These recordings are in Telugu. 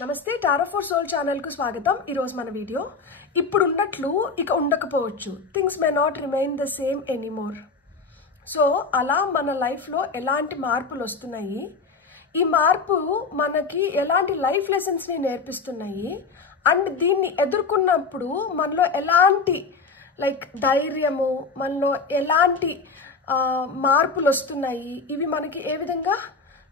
నమస్తే టారో ఫర్ సోల్ ఛానల్ కు స్వాగతం. ఈ రోజు మన వీడియో ఇప్పుడు ఉన్నట్లు ఇక ఉండకపోవచ్చు. Things may not remain the same anymore. So అలా మన లైఫ్ లో ఎలాంటి మార్పులు వస్తున్నాయి, ఈ మార్పు మనకి ఎలాంటి లైఫ్ లెసన్స్ ని నేర్పిస్తున్నాయి అండ్ దీన్ని ఎదుర్కొన్నప్పుడు మనలో ఎలాంటి ధైర్యము, మనలో ఎలాంటి మార్పులు వస్తున్నాయి, ఇవి మనకి ఏ విధంగా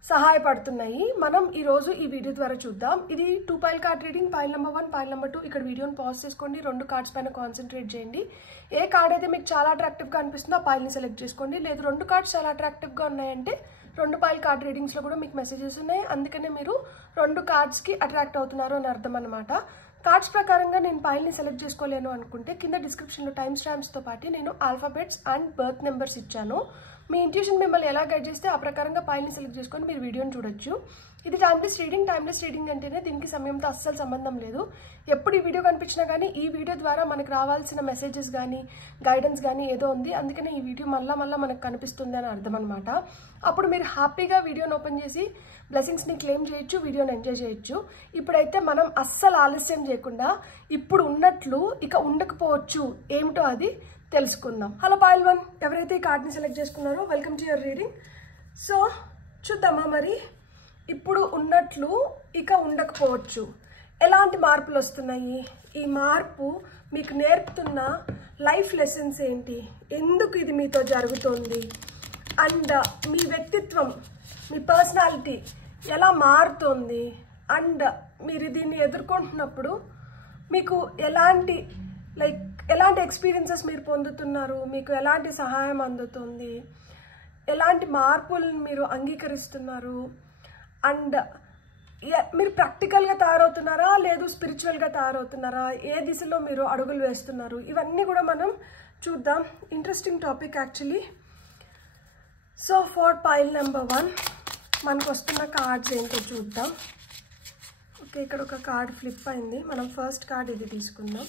సహాయపడుతున్నాయి మనం ఈ రోజు ఈ వీడియో ద్వారా చూద్దాం. ఇది 2 pile card reading. Pile number 1, pile number 2. ఇక్కడ వీడియోని పాజ్ చేసుకోండి, 2 కార్డ్స్ పైన కాన్సన్ట్రేట్ చేయండి. ఏ కార్డ్ అయితే మీకు చాలా అట్రాక్టివ్గా అనిపిస్తుందో ఆ పైల్ని సెలెక్ట్ చేసుకోండి. లేదు 2 కార్డ్స్ చాలా అట్రాక్టివ్గా ఉన్నాయంటే 2 పైల్ కార్డ్ రీడింగ్స్లో కూడా మీకు మెసేజెస్ ఉన్నాయి, అందుకనే మీరు 2 కార్డ్స్కి అట్రాక్ట్ అవుతున్నారు అని అర్థం అనమాట. కార్డ్స్ ప్రకారంగా నేను పైల్ని సెలెక్ట్ చేసుకోలేను అనుకుంటే కింద డిస్క్రిప్షన్లో టైమ్ స్టాంప్స్తో పాటు నేను ఆల్ఫాబెట్స్ అండ్ బర్త్ నెంబర్స్ ఇచ్చాను. మీ ఇంట్యూషన్ మిమ్మల్ని ఎలా గైడ్ చేస్తే ఆ ప్రకారంగా పైల్ని సెలెక్ట్ చేసుకొని మీరు వీడియోని చూడొచ్చు. ఇది టైమ్లెస్ రీడింగ్. టైమ్లెస్ రీడింగ్ అంటేనే దీనికి సమయంతో అస్సలు సంబంధం లేదు. ఎప్పుడు ఈ వీడియో కనిపించినా కానీ ఈ వీడియో ద్వారా మనకు రావాల్సిన మెసేజెస్ కానీ గైడెన్స్ కానీ ఏదో ఉంది, అందుకనే ఈ వీడియో మళ్ళా మనకు కనిపిస్తుంది అని అర్థం అనమాట. అప్పుడు మీరు హ్యాపీగా వీడియోని ఓపెన్ చేసి బ్లెస్సింగ్స్ని క్లెయిమ్ చేయొచ్చు, వీడియోని ఎంజాయ్ చేయొచ్చు. ఇప్పుడైతే మనం అస్సలు ఆలస్యం చేయకుండా ఇప్పుడు ఉన్నట్లు ఇక ఉండకపోవచ్చు ఏమిటో అది తెలుసుకుందాం. హలో పైల్ 1, ఎవరైతే ఈ కార్డ్ని సెలెక్ట్ చేసుకున్నారో welcome to your reading. So చూద్దామా మరి ఇప్పుడు ఉన్నట్లు ఇక ఉండకపోవచ్చు ఎలాంటి మార్పులు వస్తున్నాయి, ఈ మార్పు మీకు నేర్పుతున్న లైఫ్ లెసన్స్ ఏంటి, ఎందుకు ఇది మీతో జరుగుతుంది అండ్ మీ వ్యక్తిత్వం, మీ పర్సనాలిటీ ఎలా మారుతుంది అండ్ మీరు దీన్ని ఎదుర్కొంటున్నప్పుడు మీకు ఎలాంటి ఎక్స్పీరియన్సెస్ మీరు పొందుతున్నారు, మీకు ఎలాంటి సహాయం అందుతుంది, ఎలాంటి మార్పులను మీరు అంగీకరిస్తున్నారు అండ్ మీరు ప్రాక్టికల్గా తయారవుతున్నారా లేదు స్పిరిచువల్గా తయారవుతున్నారా, ఏ దిశలో మీరు అడుగులు వేస్తున్నారు, ఇవన్నీ కూడా మనం చూద్దాం. Interesting topic actually. So for pile number 1 మనకు వస్తున్న కార్డ్స్ ఏంటో చూద్దాం. ఓకే, ఇక్కడ ఒక కార్డ్ ఫ్లిప్ అయింది. మనం ఫస్ట్ కార్డ్ ఇది తీసుకుందాం.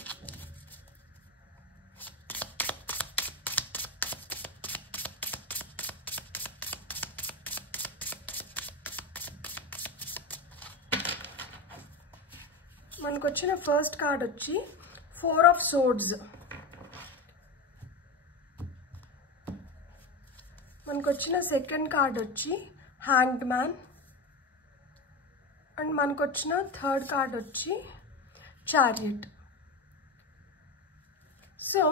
మనకు వచ్చిన ఫస్ట్ కార్డ్ వచ్చి 4 ఆఫ్ సోర్డ్స్. మనకు వచ్చిన సెకండ్ కార్డ్ వచ్చి హ్యాంగ్డ్ మ్యాన్ అండ్ మనకు వచ్చిన థర్డ్ కార్డ్ వచ్చి చారియట్. సో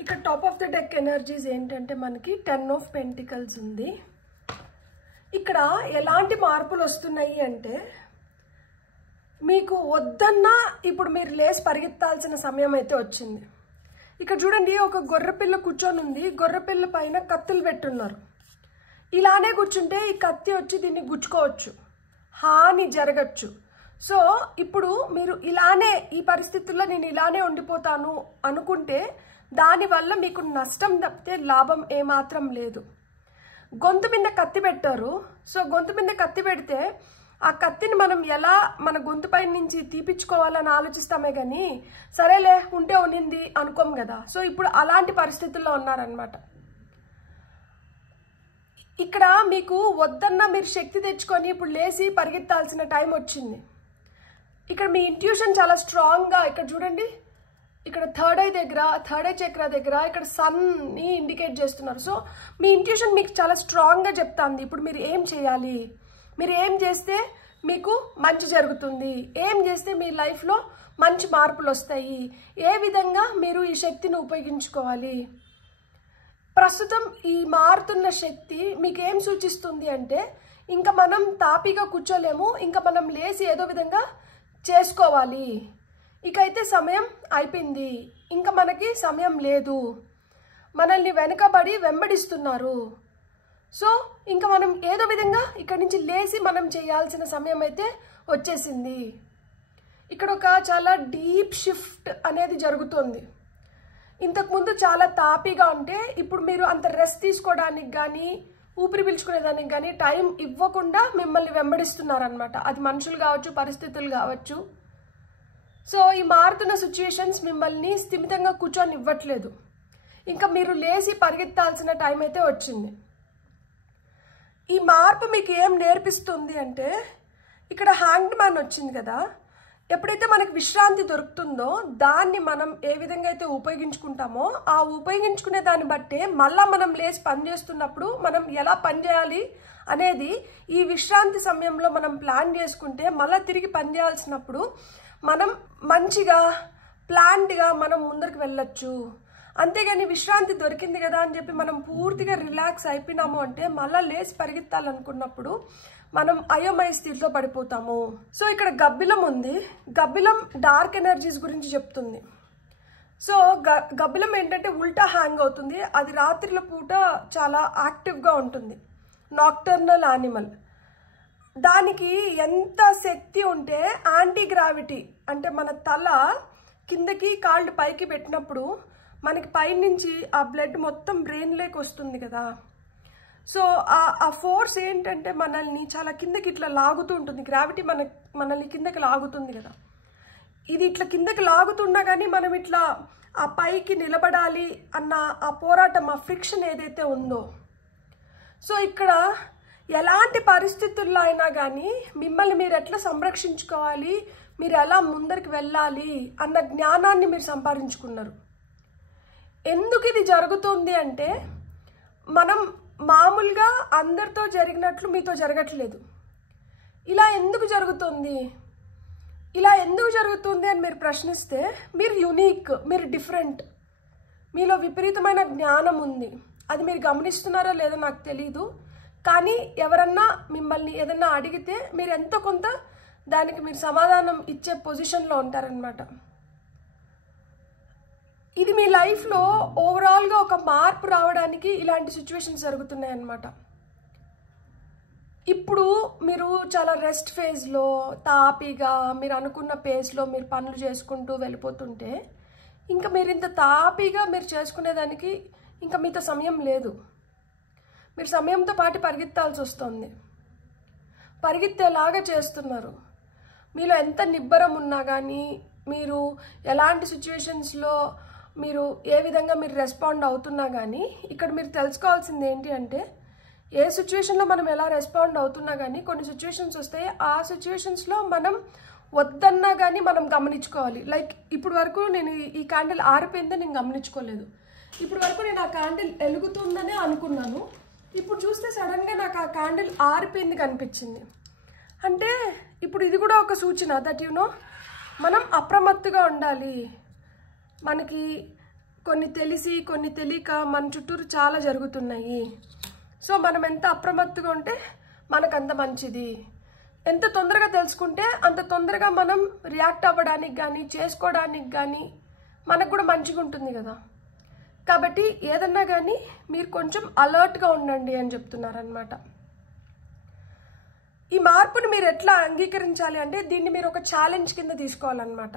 ఇక్కడ top of the deck energies ఏంటంటే మనకి 10 ఆఫ్ పెంటికల్స్ ఉంది. ఇక్కడ ఎలాంటి మార్పులు వస్తున్నాయి అంటే మీకు వద్దన్నా ఇప్పుడు మీరు లేచి పరిగెత్తాల్సిన సమయం అయితే వచ్చింది. ఇక్కడ చూడండి, ఒక గొర్రెపిల్ల కూర్చొని ఉంది, గొర్రెపిల్ల పైన కత్తులు పెట్టున్నారు. ఇలానే కూర్చుంటే ఈ కత్తి వచ్చి దీన్ని గుచ్చుకోవచ్చు, హాని జరగచ్చు. సో ఇప్పుడు మీరు ఇలానే ఈ పరిస్థితుల్లో నేను ఇలానే ఉండిపోతాను అనుకుంటే దానివల్ల మీకు నష్టం తప్పితే లాభం ఏమాత్రం లేదు. గొంతు మీద కత్తి పెట్టారు. సో గొంతు మీద కత్తి పెడితే ఆ కత్తిని మనం ఎలా మన గొంతుపై నుంచి తీపిచ్చుకోవాలని ఆలోచిస్తామే కానీ సరేలే ఉంటే ఉనింది అనుకోం కదా. సో ఇప్పుడు అలాంటి పరిస్థితుల్లో ఉన్నారనమాట. ఇక్కడ మీకు వద్దన్నా మీరు శక్తి తెచ్చుకొని ఇప్పుడు లేచి పరిగెత్తాల్సిన టైం వచ్చింది. ఇక్కడ మీ ఇంట్యూషన్ చాలా స్ట్రాంగ్గా, ఇక్కడ చూడండి, ఇక్కడ థర్డ్ ఐ చక్ర దగ్గర ఇక్కడ సన్ని ఇండికేట్ చేస్తున్నారు. సో మీ ఇంట్యూషన్ మీకు చాలా స్ట్రాంగ్గా చెప్తాంది ఇప్పుడు మీరు ఏం చేయాలి, మీరు ఏం చేస్తే మీకు మంచి జరుగుతుంది, ఏం చేస్తే మీ లైఫ్లో మంచి మార్పులు వస్తాయి, ఏ విధంగా మీరు ఈ శక్తిని ఉపయోగించుకోవాలి. ప్రస్తుతం ఈ మారుతున్న శక్తి మీకు ఏం సూచిస్తుంది అంటే ఇంకా మనం తాపీగా కూర్చోలేము, ఇంకా మనం లేచి ఏదో విధంగా చేసుకోవాలి. ఇకైతే సమయం అయిపోయింది, ఇంకా మనకి సమయం లేదు, మనల్ని వెంబడిస్తున్నారు. సో ఇంకా మనం ఏదో విధంగా ఇక్కడి నుంచి లేచి మనం చేయాల్సిన సమయం అయితే వచ్చేసింది. ఇక్కడ ఒక చాలా డీప్ షిఫ్ట్ అనేది జరుగుతుంది. ఇంతకుముందు చాలా తాపీగా ఉంటే ఇప్పుడు మీరు అంత రెస్ట్ తీసుకోవడానికి కానీ ఊపిరి పీల్చుకునేదానికి కానీ టైం ఇవ్వకుండా మిమ్మల్ని వెంబడిస్తున్నారనమాట. అది మనుషులు కావచ్చు, పరిస్థితులు కావచ్చు. సో ఈ మారుతున్న సిచ్యుయేషన్స్ మిమ్మల్ని స్థిమితంగా కూర్చొని ఇవ్వట్లేదు. ఇంకా మీరు లేచి పరిగెత్తాల్సిన టైం అయితే వచ్చింది. ఈ మార్పు మీకు ఏం నేర్పిస్తుంది అంటే ఇక్కడ హ్యాంగ్డ్ మ్యాన్ వచ్చింది కదా, ఎప్పుడైతే మనకు విశ్రాంతి దొరుకుతుందో దాన్ని మనం ఏ విధంగా అయితే ఉపయోగించుకుంటామో ఆ ఉపయోగించుకునే దాన్ని బట్టే మళ్ళీ మనం లేచి పని చేస్తున్నప్పుడు మనం ఎలా పని చేయాలి అనేది ఈ విశ్రాంతి సమయంలో మనం ప్లాన్ చేసుకుంటే మళ్ళీ తిరిగి పని చేయాల్సినప్పుడు మనం మంచిగా ప్లాన్డ్గా మనం ముందరికి వెళ్ళొచ్చు. అంతేగాని విశ్రాంతి దొరికింది కదా అని చెప్పి మనం పూర్తిగా రిలాక్స్ అయిపోయినాము అంటే మళ్ళీ లేచి పరిగెత్తాలనుకున్నప్పుడు మనం అయోమయ స్థితిలో పడిపోతాము. సో ఇక్కడ గబ్బిలం ఉంది. గబ్బిలం డార్క్ ఎనర్జీస్ గురించి చెప్తుంది. సో గబ్బిలం ఏంటంటే ఉల్టా హ్యాంగ్ అవుతుంది. అది రాత్రిల పూట చాలా యాక్టివ్గా ఉంటుంది. Nocturnal animal. దానికి ఎంత శక్తి ఉంటే యాంటీ గ్రావిటీ అంటే మన తల కిందకి కాళ్ళు పైకి పెట్టినప్పుడు మనకి పైనుంచి ఆ బ్లడ్ మొత్తం బ్రెయిన్లోకి వస్తుంది కదా. సో ఆ ఫోర్స్ ఏంటంటే మనల్ని చాలా కిందకి ఇట్లా లాగుతూ ఉంటుంది. గ్రావిటీ మనల్ని కిందకి లాగుతుంది కదా. ఇది ఇట్లా కిందకి లాగుతున్నా కానీ మనం ఇట్లా ఆ పైకి నిలబడాలి అన్న ఆ పోరాటం, ఆ ఫ్రిక్షన్ ఏదైతే ఉందో. సో ఇక్కడ ఎలాంటి పరిస్థితుల్లో అయినా కానీ మిమ్మల్ని మీరు ఎట్లా సంరక్షించుకోవాలి, మీరు ఎలా ముందరికి వెళ్ళాలి అన్న జ్ఞానాన్ని మీరు సంపాదించుకున్నారు. ఎందుకు ఇది జరుగుతుంది అంటే మనం మామూలుగా అందరితో జరిగినట్లు మీతో జరగట్లేదు. ఇలా ఎందుకు జరుగుతుంది అని మీరు ప్రశ్నిస్తే మీరు యూనిక్, మీరు డిఫరెంట్, మీలో విపరీతమైన జ్ఞానం ఉంది. అది మీరు గమనిస్తున్నారో లేదో నాకు తెలీదు. కానీ ఎవరన్నా మిమ్మల్ని ఏదన్నా అడిగితే మీరు ఎంతో కొంత దానికి మీరు సమాధానం ఇచ్చే పొజిషన్లో ఉంటారనమాట. ఇది మీ లైఫ్లో ఓవరాల్గా ఒక మార్పు రావడానికి ఇలాంటి సిచ్యువేషన్స్ జరుగుతున్నాయన్నమాట. ఇప్పుడు మీరు చాలా రెస్ట్ ఫేజ్లో తాపీగా మీరు అనుకున్న పేస్లో మీరు పనులు చేసుకుంటూ వెళ్ళిపోతుంటే ఇంకా మీరు ఇంత తాపీగా మీరు చేసుకునేదానికి ఇంకా మీతో సమయం లేదు. మీరు సమయంతో పాటు పరిగెత్తాల్సి వస్తుంది. పరిగెత్తేలాగా చేస్తున్నారు. మీలో ఎంత నిబ్బరం ఉన్నా కానీ మీరు ఎలాంటి సిచ్యువేషన్స్లో మీరు ఏ విధంగా మీరు రెస్పాండ్ అవుతున్నా కానీ ఇక్కడ మీరు తెలుసుకోవాల్సింది ఏంటి అంటే ఏ సిచ్యువేషన్లో మనం ఎలా రెస్పాండ్ అవుతున్నా కానీ కొన్ని సిచ్యువేషన్స్ వస్తాయి. ఆ సిచ్యువేషన్స్లో మనం వద్దన్నా కానీ మనం గమనించుకోవాలి. లైక్ ఇప్పుడు వరకు నేను ఈ క్యాండిల్ ఆరిపోయిందని నేను గమనించుకోలేదు. ఇప్పుడు వరకు నేను ఆ క్యాండిల్ వెలుగుతుందనే అనుకున్నాను. ఇప్పుడు చూస్తే సడన్గా నాకు ఆ క్యాండిల్ ఆరిపోయింది కనిపించింది. అంటే ఇప్పుడు ఇది కూడా ఒక సూచన దట్ మనం అప్రమత్తుగా ఉండాలి. మనకి కొన్ని తెలిసి కొన్ని తెలియక మన చుట్టూరు చాలా జరుగుతున్నాయి. సో మనం ఎంత అప్రమత్తుగా ఉంటే మనకంత మంచిది. ఎంత తొందరగా తెలుసుకుంటే అంత తొందరగా మనం రియాక్ట్ అవ్వడానికి కానీ చేసుకోవడానికి కానీ మనకు కూడా మంచిగా ఉంటుంది కదా. కాబట్టి ఏదన్నా కానీ మీరు కొంచెం అలర్ట్గా ఉండండి అని చెప్తున్నారనమాట. ఈ మార్పుని మీరు ఎట్లా అంగీకరించాలి అంటే దీన్ని మీరు ఒక ఛాలెంజ్ కింద తీసుకోవాలన్నమాట.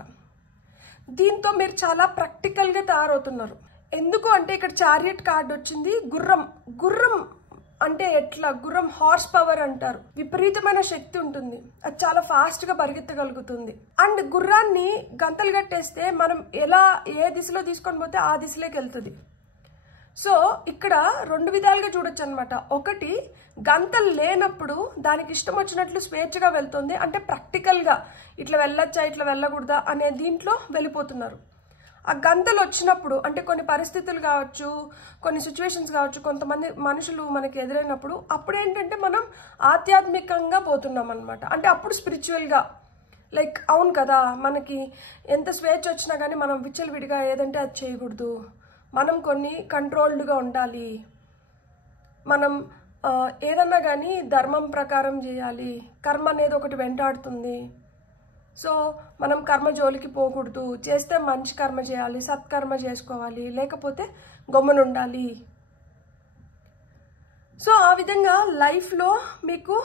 దీంతో మీరు చాలా ప్రాక్టికల్గా తయారవుతున్నారు. ఎందుకు అంటే ఇక్కడ చారియట్ కార్డ్ వచ్చింది. గుర్రం అంటే ఎట్లా, గుర్రం హార్స్ పవర్ అంటారు. విపరీతమైన శక్తి ఉంటుంది. అది చాలా ఫాస్ట్గా పరిగెత్తగలుగుతుంది. అండ్ గుర్రాన్ని గంతలు కట్టేస్తే మనం ఎలా ఏ దిశలో తీసుకొని పోతే ఆ దిశలోకి వెళ్తుంది. సో ఇక్కడ రెండు విధాలుగా చూడొచ్చు అనమాట. ఒకటి, గంతలు లేనప్పుడు దానికి ఇష్టం వచ్చినట్లు స్వేచ్ఛగా వెళ్తుంది. అంటే ప్రాక్టికల్గా ఇట్లా వెళ్ళొచ్చా ఇట్లా వెళ్ళకూడదా అనే దీంట్లో వెళ్ళిపోతున్నారు. ఆ గంతలు వచ్చినప్పుడు అంటే కొన్ని పరిస్థితులు కావచ్చు, కొన్ని సిచ్యువేషన్స్ కావచ్చు, కొంతమంది మనుషులు మనకి ఎదురైనప్పుడు అప్పుడు ఏంటంటే మనం ఆధ్యాత్మికంగా పోతున్నాం అనమాట. అంటే అప్పుడు స్పిరిచువల్గా లైక్ అవును కదా, మనకి ఎంత స్వేచ్ఛ వచ్చినా కానీ మనం విచ్చలవిడిగా ఏదంటే అది చేయకూడదు. మనం కొన్ని కంట్రోల్డ్గా ఉండాలి. మనం ఏదన్నా కానీ ధర్మం ప్రకారం చేయాలి. కర్మ అనేది ఒకటి వెంటాడుతుంది. సో మనం కర్మ జోలికి పోకూడదు. చేస్తే మంచి కర్మ చేయాలి, సత్కర్మ చేసుకోవాలి, లేకపోతే గమ్మునుండాలి. సో ఆ విధంగా లైఫ్లో మీకు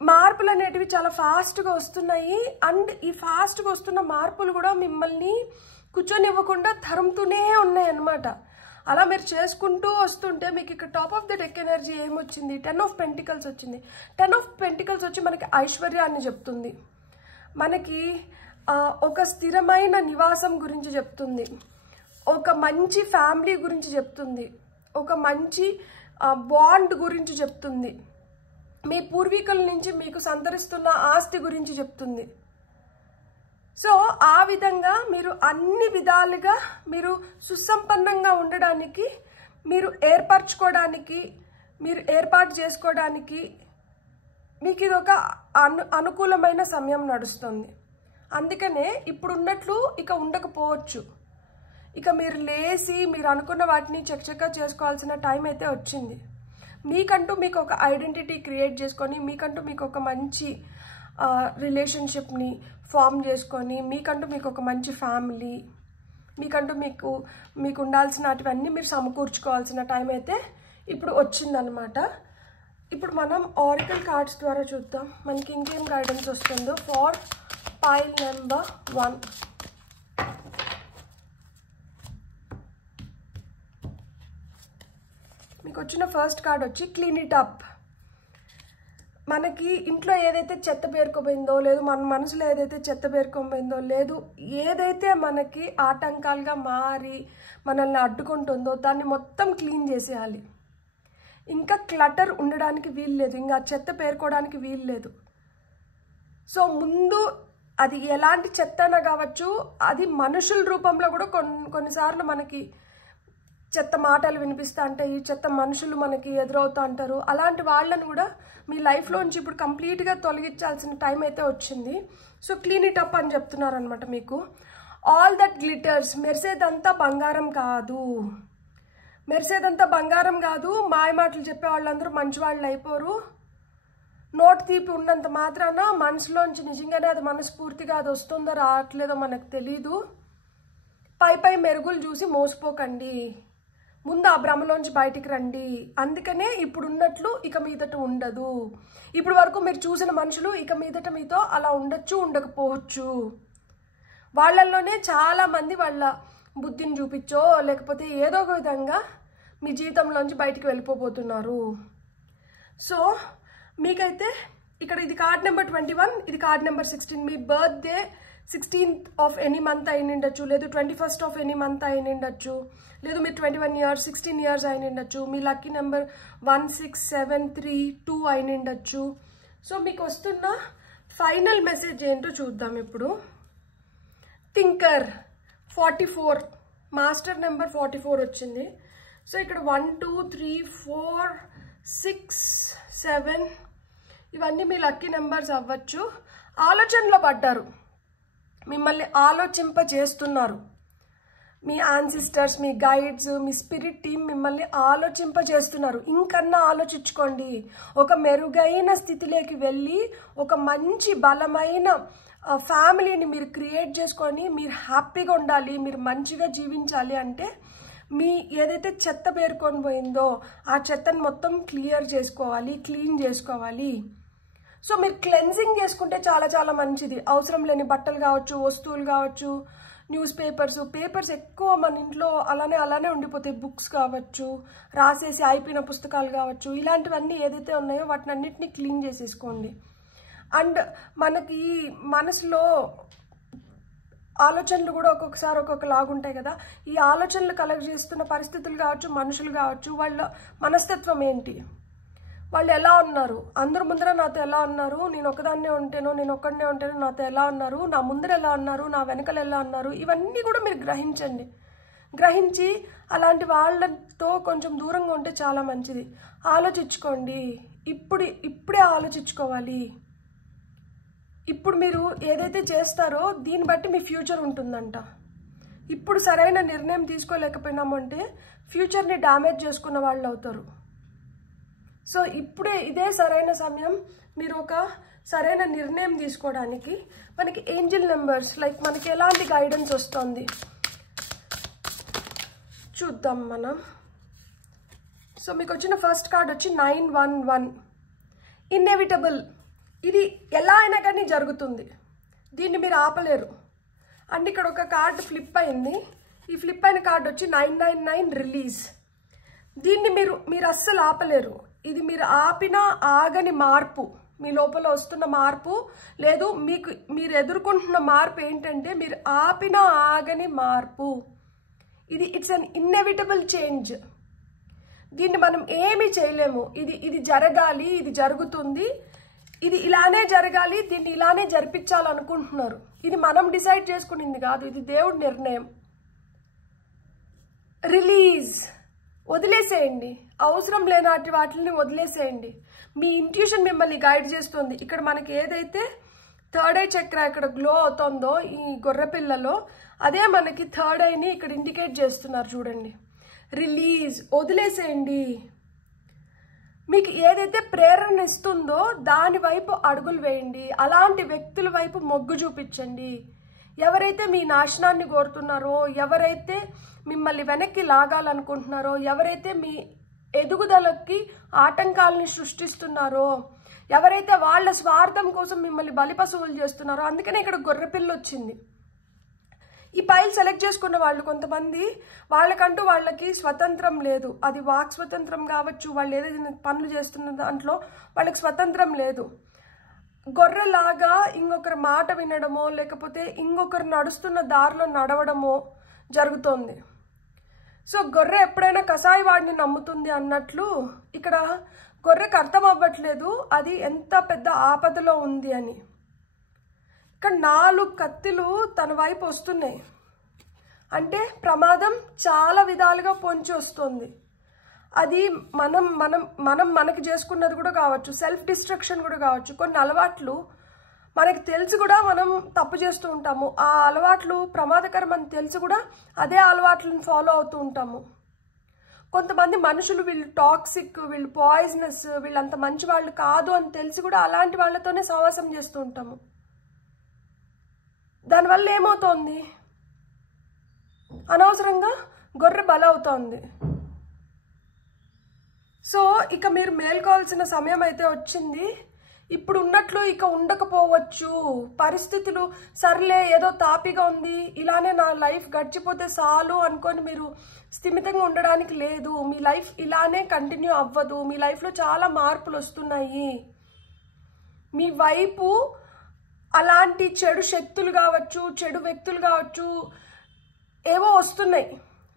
మార్పులు అనేటివి చాలా ఫాస్ట్గా వస్తున్నాయి. అండ్ ఈ ఫాస్ట్గా వస్తున్న మార్పులు కూడా మిమ్మల్ని కూర్చొనివ్వకుండా తరుముతూనే ఉన్నాయి అన్నమాట. అలా మీరు చేసుకుంటూ వస్తుంటే మీకు ఇక్కడ top of the deck energy ఏమొచ్చింది, 10 of Pentacles వచ్చింది. 10 of Pentacles వచ్చి మనకి ఐశ్వర్యాన్ని చెప్తుంది. మనకి ఒక స్థిరమైన నివాసం గురించి చెప్తుంది. ఒక మంచి ఫ్యామిలీ గురించి చెప్తుంది. ఒక మంచి బాండ్ గురించి చెప్తుంది. మీ పూర్వీకుల నుంచి మీకు సంతరిస్తున్న ఆస్తి గురించి చెప్తుంది. సో ఆ విధంగా మీరు అన్ని విధాలుగా మీరు సుసంపన్నంగా ఉండడానికి, మీరు ఏర్పాటు చేసుకోవడానికి మీకు ఇది ఒక అనుకూలమైన సమయం నడుస్తుంది. అందుకనే ఇప్పుడు ఉన్నట్లు ఇక ఉండకపోవచ్చు. ఇక మీరు లేసి మీరు అనుకున్న వాటిని చకచకా చేసుకోవాల్సిన టైం అయితే వచ్చింది. మీకంటూ మీకు ఒక ఐడెంటిటీ క్రియేట్ చేసుకొని, మీకంటూ మీకు ఒక మంచి రిలేషన్షిప్ని ఫామ్ చేసుకొని, మీకంటూ మీకు ఒక మంచి ఫ్యామిలీ, మీకంటూ మీకు ఉండాల్సినటువన్నీ మీరు సమకూర్చుకోవాల్సిన టైం అయితే ఇప్పుడు వచ్చిందనమాట. ఇప్పుడు మనం ఆరికల్ కార్డ్స్ ద్వారా చూద్దాం మనకి ఇంకేం గైడెన్స్ వస్తుందో ఫర్ పైల్ నెంబర్ 1. మీకు వచ్చిన ఫస్ట్ కార్డ్ వచ్చి క్లీన్ ఇట్ అప్. మనకి ఇంట్లో ఏదైతే చెత్త పేరుకోపోయిందో, లేదు మన మనసులో ఏదైతే చెత్త పేరుకోపోయిందో, లేదు ఏదైతే మనకి ఆటంకాలుగా మారి మనల్ని అడ్డుకుంటుందో దాన్ని మొత్తం క్లీన్ చేసేయాలి. ఇంకా క్లటర్ ఉండడానికి వీలు లేదు, ఇంకా చెత్త పేరుకోవడానికి వీలు లేదు. సో ముందు అది ఎలాంటి చెత్త అయినా కావచ్చు, అది మనుషుల రూపంలో కూడా కొన్నిసార్లు మనకి చెత్త మాటలు వినిపిస్తూ ఉంటాయి, చెత్త మనుషులు మనకి ఎదురవుతూ ఉంటారు. అలాంటి వాళ్ళని కూడా మీ లైఫ్లోంచి ఇప్పుడు కంప్లీట్గా తొలగించాల్సిన టైం అయితే వచ్చింది. సో క్లీన్ ఇట్ అప్ అని చెప్తున్నారు అనమాట మీకు. ఆల్ దట్ గ్లిటర్స్, మెరిసేదంతా బంగారం కాదు, మెరిసేదంతా బంగారం కాదు. మాయ మాటలు చెప్పే వాళ్ళందరూ మంచి వాళ్ళు అయిపోరు. నోటు తీపి ఉన్నంత మాత్రాన మనసులోంచి నిజంగానే అది మనస్ఫూర్తిగా అది వస్తుందో రావట్లేదో మనకు తెలీదు. పై మెరుగులు చూసి మోసపోకండి, ముందు ఆ భ్రమలోంచి బయటికి రండి. అందుకనే ఇప్పుడు ఉన్నట్లు ఇక మీదట ఉండదు. ఇప్పుడు వరకు మీరు చూసిన మనుషులు ఇక మీదట మీతో అలా ఉండొచ్చు, ఉండకపోవచ్చు. వాళ్ళల్లోనే చాలామంది వాళ్ళ బుద్ధిని చూపించో లేకపోతే ఏదో ఒక విధంగా మీ జీవితంలోంచి బయటికి వెళ్ళిపోతున్నారు. సో మీకైతే ఇక్కడ ఇది కార్డ్ నెంబర్ 21, ఇది కార్డ్ నెంబర్ 16. మీ birthday 16th of any month అయినిండొచ్చు, లేదు 21st ఆఫ్ ఎనీ మంత్ అయినిండొచ్చు, లేదు మీరు 21 years 16 years అయినిండొచ్చు. మీ లక్కీ నెంబర్ 1 6 7 3 2 అయినిండొచ్చు. సో మీకు వస్తున్న ఫైనల్ మెసేజ్ ఏంటో చూద్దాం ఇప్పుడు. థింకర్ 44, మాస్టర్ నెంబర్ 44 వచ్చింది. సో ఇక్కడ 1 2 3 4 6 7 ఇవన్నీ మీ లక్కీ నెంబర్స్ అవ్వచ్చు. ఆలోచనలో పడ్డారు, మిమ్మల్ని ఆలోచింపజేస్తున్నారు. మీ యాన్సిస్టర్స్, మీ గైడ్స్, మీ స్పిరిట్ టీమ్ మిమ్మల్ని ఆలోచింపజేస్తున్నారు. ఇంకన్నా ఆలోచించుకోండి, ఒక మెరుగైన స్థితిలోకి వెళ్ళి ఒక మంచి బలమైన ఫ్యామిలీని మీరు క్రియేట్ చేసుకొని మీరు హ్యాపీగా ఉండాలి, మీరు మంచిగా జీవించాలి అంటే మీ ఏదైతే చెత్త పేరుకొని పోయిందో ఆ చెత్తను మొత్తం క్లియర్ చేసుకోవాలి, క్లీన్ చేసుకోవాలి. సో మీరు క్లెన్జింగ్ చేసుకుంటే చాలా చాలా మంచిది. అవసరం లేని బట్టలు కావచ్చు, వస్తువులు కావచ్చు, న్యూస్ పేపర్స్ ఎక్కువ మన ఇంట్లో అలానే ఉండిపోతాయి. బుక్స్ కావచ్చు, రాసేసి అయిపోయిన పుస్తకాలు కావచ్చు, ఇలాంటివన్నీ ఏదైతే ఉన్నాయో వాటిని అన్నిటినీ క్లీన్ చేసేసుకోండి. అండ్ మనకి మనసులో ఆలోచనలు కూడా ఒక్కొక్కసారి ఒక్కొక్కలాగా ఉంటాయి కదా. ఈ ఆలోచనలు కలెక్ట్ చేస్తున్న పరిస్థితులు కావచ్చు, మనుషులు కావచ్చు, వాళ్ళ మనస్తత్వం ఏంటి, వాళ్ళు ఎలా ఉన్నారు, అందరు ముందర నాతో ఎలా ఉన్నారు, నేను ఒక్కదాన్నే ఉంటేనో నేను ఒక్కడనే ఉంటేనో నాతో ఎలా ఉన్నారు, నా ముందర ఎలా ఉన్నారు, నా వెనకలు ఎలా ఉన్నారు, ఇవన్నీ కూడా మీరు గ్రహించి అలాంటి వాళ్ళతో కొంచెం దూరంగా ఉంటే చాలా మంచిది. ఆలోచించుకోండి, ఇప్పుడే ఆలోచించుకోవాలి. ఇప్పుడు మీరు ఏదైతే చేస్తారో దీన్ని బట్టి మీ ఫ్యూచర్ ఉంటుందంట. ఇప్పుడు సరైన నిర్ణయం తీసుకోలేకపోయినామంటే ఫ్యూచర్ని డ్యామేజ్ చేసుకున్న వాళ్ళు అవుతారు. సో ఇదే సరైన సమయం మీరు ఒక సరైన నిర్ణయం తీసుకోవడానికి. మనకి ఏంజిల్ నెంబర్స్ లైక్ మనకి ఎలాంటి గైడెన్స్ వస్తుంది చూద్దాం మనం. సో మీకు వచ్చిన ఫస్ట్ కార్డ్ వచ్చి 911, ఇన్ఎవిటబుల్. ఇది ఎలా అయినా కానీ జరుగుతుంది, దీన్ని మీరు ఆపలేరు. అండ్ ఇక్కడ ఒక కార్డు ఫ్లిప్ అయింది, ఈ ఫ్లిప్ అయిన కార్డు వచ్చి 999, రిలీజ్. దీన్ని మీరు అస్సలు ఆపలేరు. ఇది మీరు ఆపినా ఆగని మార్పు, మీ లోపల వస్తున్న మార్పు, లేదు మీరు ఎదుర్కొంటున్న మార్పు ఏంటంటే మీరు ఆపినా ఆగని మార్పు. It's an inevitable change. దీన్ని మనం ఏమీ చేయలేము. ఇది జరగాలి, ఇది జరుగుతుంది. ఇది ఇలానే జరగాలి, దీన్ని ఇలానే జరిపించాలనుకుంటున్నారు. ఇది మనం డిసైడ్ చేసుకునింది కాదు, ఇది దేవుడి నిర్ణయం. రిలీజ్, వదిలేసేయండి. అవసరం లేనాటి వాటిని వదిలేసేయండి. మీ ఇంట్యూషన్ మిమ్మల్ని గైడ్ చేస్తుంది. ఇక్కడ మనకి ఏదైతే థర్డ్ ఐ చక్ర ఇక్కడ గ్లో అవుతుందో ఈ గొర్రెపిల్లలో, అదే మనకి థర్డ్ ఐని ఇక్కడ ఇండికేట్ చేస్తున్నారు చూడండి. రిలీజ్, వదిలేసేయండి. మీకు ఏదైతే ప్రేరణ ఇస్తుందో దాని వైపు అడుగులు వేయండి. అలాంటి వ్యక్తుల వైపు మొగ్గు చూపించండి. ఎవరైతే మీ నాశనాన్ని కోరుతున్నారో, ఎవరైతే మిమ్మల్ని వెనక్కి లాగాలనుకుంటున్నారో, ఎవరైతే మీ ఎదుగుదలకి ఆటంకాలని సృష్టిస్తున్నారో, ఎవరైతే వాళ్ళ స్వార్థం కోసం మిమ్మల్ని బలిపశువులు చేస్తున్నారో, అందుకనే ఇక్కడ గొర్రెపిల్ల వచ్చింది. ఈ పైల్ సెలెక్ట్ చేసుకున్న వాళ్ళు కొంతమంది వాళ్ళకంటూ వాళ్ళకి స్వతంత్రం లేదు. అది వాక్ స్వతంత్రం కావచ్చు, వాళ్ళు ఏదైనా పనులు చేస్తున్న దాంట్లో వాళ్ళకి స్వతంత్రం లేదు. గొర్రెలాగా ఇంకొకరి మాట వినడమో లేకపోతే ఇంకొకరు నడుస్తున్న దారిలో నడవడమో జరుగుతోంది. సో గొర్రె ఎప్పుడైనా కసాయి వాడిని నమ్ముతుంది అన్నట్లు ఇక్కడ గొర్రెకి అర్థం అవ్వట్లేదు అది ఎంత పెద్ద ఆపదలో ఉంది అని. ఇక్కడ 4 కత్తులు తన వైపు వస్తున్నాయి అంటే ప్రమాదం చాలా విధాలుగా పొంచి వస్తుంది. అది మనకి చేసుకున్నది కూడా కావచ్చు, సెల్ఫ్ డిస్ట్రక్షన్ కూడా కావచ్చు. కొన్ని అలవాట్లు మనకి తెలిసి కూడా మనం తప్పు చేస్తూ ఉంటాము. ఆ అలవాట్లు ప్రమాదకరం అని తెలిసి కూడా అదే అలవాట్లను ఫాలో అవుతూ ఉంటాము. కొంతమంది మనుషులు వీళ్ళు టాక్సిక్, వీళ్ళు పాయిజనస్, వీళ్ళంత మంచి వాళ్ళు కాదు అని తెలిసి కూడా అలాంటి వాళ్ళతోనే సహవాసం చేస్తూ ఉంటాము. దానివల్ల ఏమవుతోంది, అనవసరంగా గొర్రె బలవుతోంది. సో ఇక మీరు మేల్కోవాల్సిన సమయం అయితే వచ్చింది. ఇప్పుడు ఉన్నట్లు ఇక ఉండకపోవచ్చు. పరిస్థితులు సర్లే ఏదో తాపిగా ఉంది, ఇలానే నా లైఫ్ గడిచిపోతే చాలు అనుకొని మీరు స్థిమితంగా ఉండడానికి లేదు. మీ లైఫ్ ఇలానే కంటిన్యూ అవ్వదు. మీ లైఫ్లో చాలా మార్పులు వస్తున్నాయి. మీ వైపు అలాంటి చెడు శక్తులు కావచ్చు, చెడు వ్యక్తులు కావచ్చు, ఏవో వస్తున్నాయి.